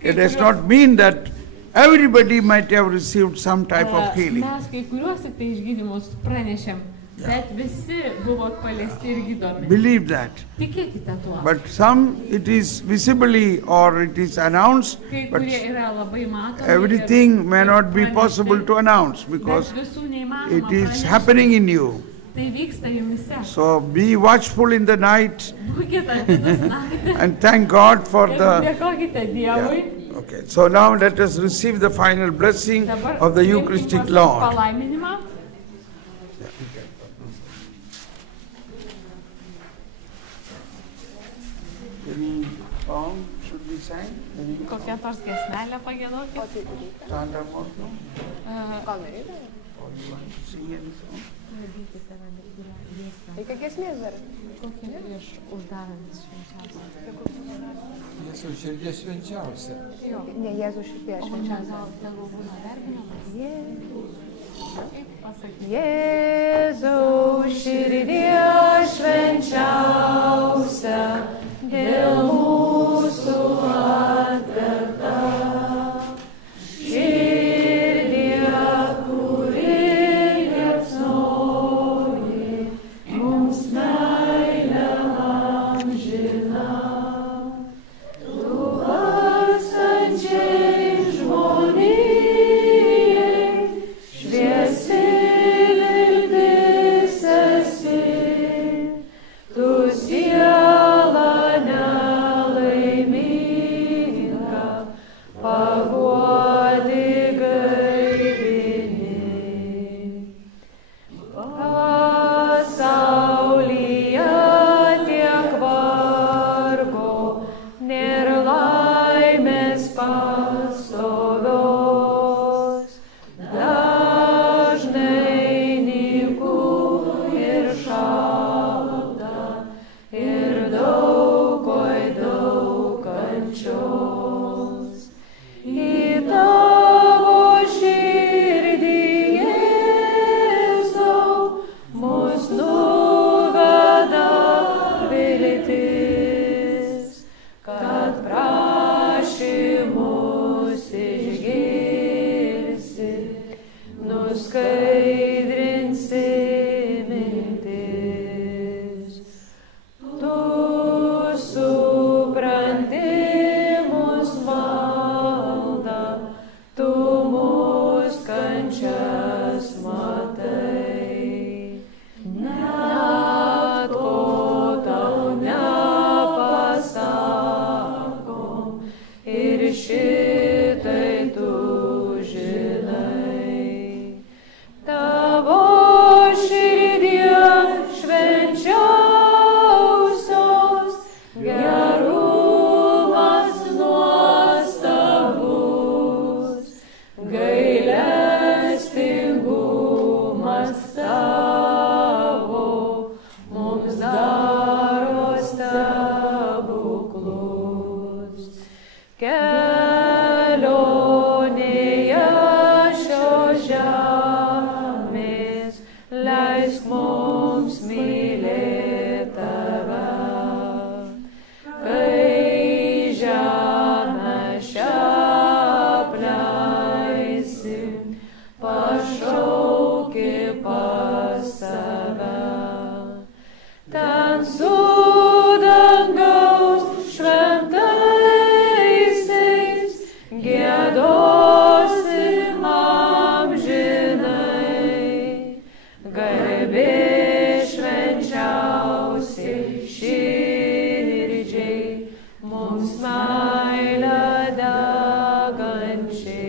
it does not mean that everybody might have received some type of healing. Mes kai kuriuos tik tai išgydymus pranešėm, bet visi buvo paliesti ir gydomi. Believe that. Tikėkite tuo. But some it is visibly or it is announced, Kai but kurie yra labai matomi. everything may not be possible to announce because it is happening in you. Tai vyksta jumise. So be watchful in the night Būkite atidus naktį. and thank God for Ir the... dėkokite Dievui. Okay, so now let us receive the final blessing of the Eucharistic Lord. Palaiminimą. Any song should be sang? Kokią nors giesmelę pagiedokit. Sandra Morton? Gal nereikia? Or you want to sing any song? Reikia giesmės dar. Kokį prieš uždarant švenčiausią? Jėzų širdies švenčiausia. Ne Jėzų širdies švenčiausia. Tegul būna verbinamas. Jėzau širdies švenčiausia, dėl mūsų atverta. Širdie, kuri liepsnoji, mums meilę amžiną. Tu vargstančiai žmonijai, šviesi viltis esi, tu siela nelaiminga. tai tu žinai. Tavo širdie švenčiausios gerumas nuostabus, gailestingumas tavo mums daro stebuklus. Kelionėje šios žemės leisk mums mylėti tave, kai žemę šią apleisim, pašauki pas save. Ten su dangaus šventaisiais giedosim amžinai, garbė švenčiausiai širdžiai, mums meilę degančiai.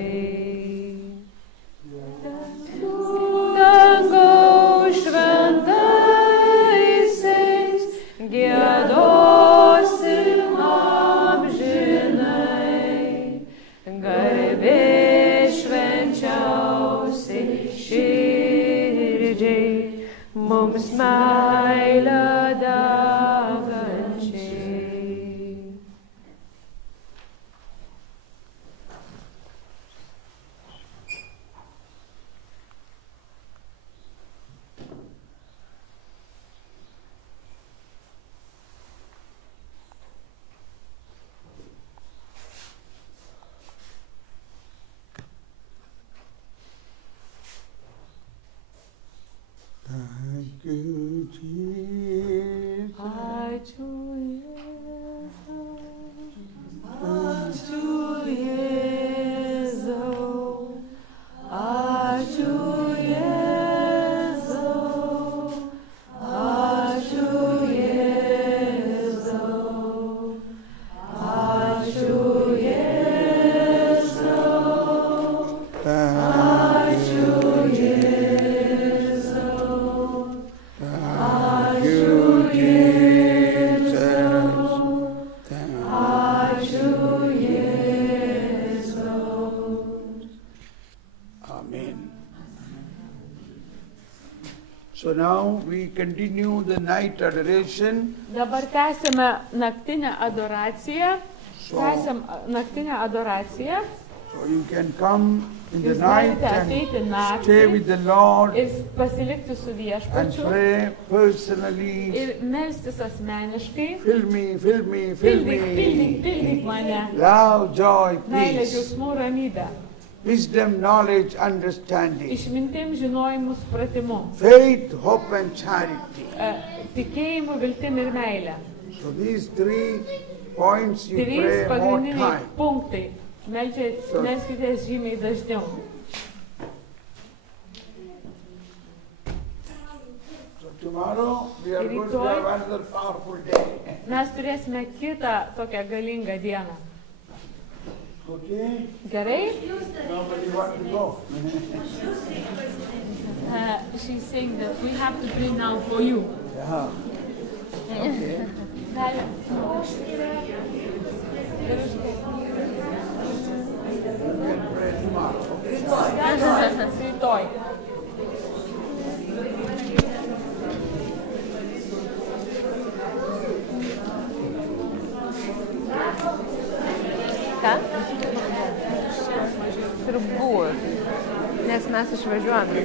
Dangaus šventaisiais giedosim amžinai, garbė švenčiausiai širdžiai, mums meilę degančiai. Thank you, Jesus. Ačiū Jėzau. Ačiū Jėzau. Ačiū Jėzau. Ačiū Jėzau. Ačiū Jėzau. Ačiū Jėzau. Ačiū Amen. So now we continue the night adoration. Dabar tęsime naktinę adoraciją. So- Tęsiam naktinę adoraciją. So you can come in the Jūs night galite and ateiti naktį stay with the Lord ir pasilikti su and viešpačiu pray personally. ir melstis asmeniškai. Fill me, fill me, fill Pildyk me. mane. Love, joy, Meilė, peace, džiaugsmų, ramybė. wisdom, knowledge, understanding, Išmintim, žinojimu, supratimu. faith, hope and charity. Tikėjimu, viltim ir meilė. So these 3 points you Trys pray more pagrindiniai time. punktai. Melskitės žymiai dažniau. So tomorrow we are going to Rytoj have another powerful day. mes turėsime kitą tokią galingą dieną. Okay? Gerai? Nobody want to go. She's saying that we have to pray now for you. Yeah. Okay. Rytoj. Ką? Turbūt. Nes mes išvažiuojame.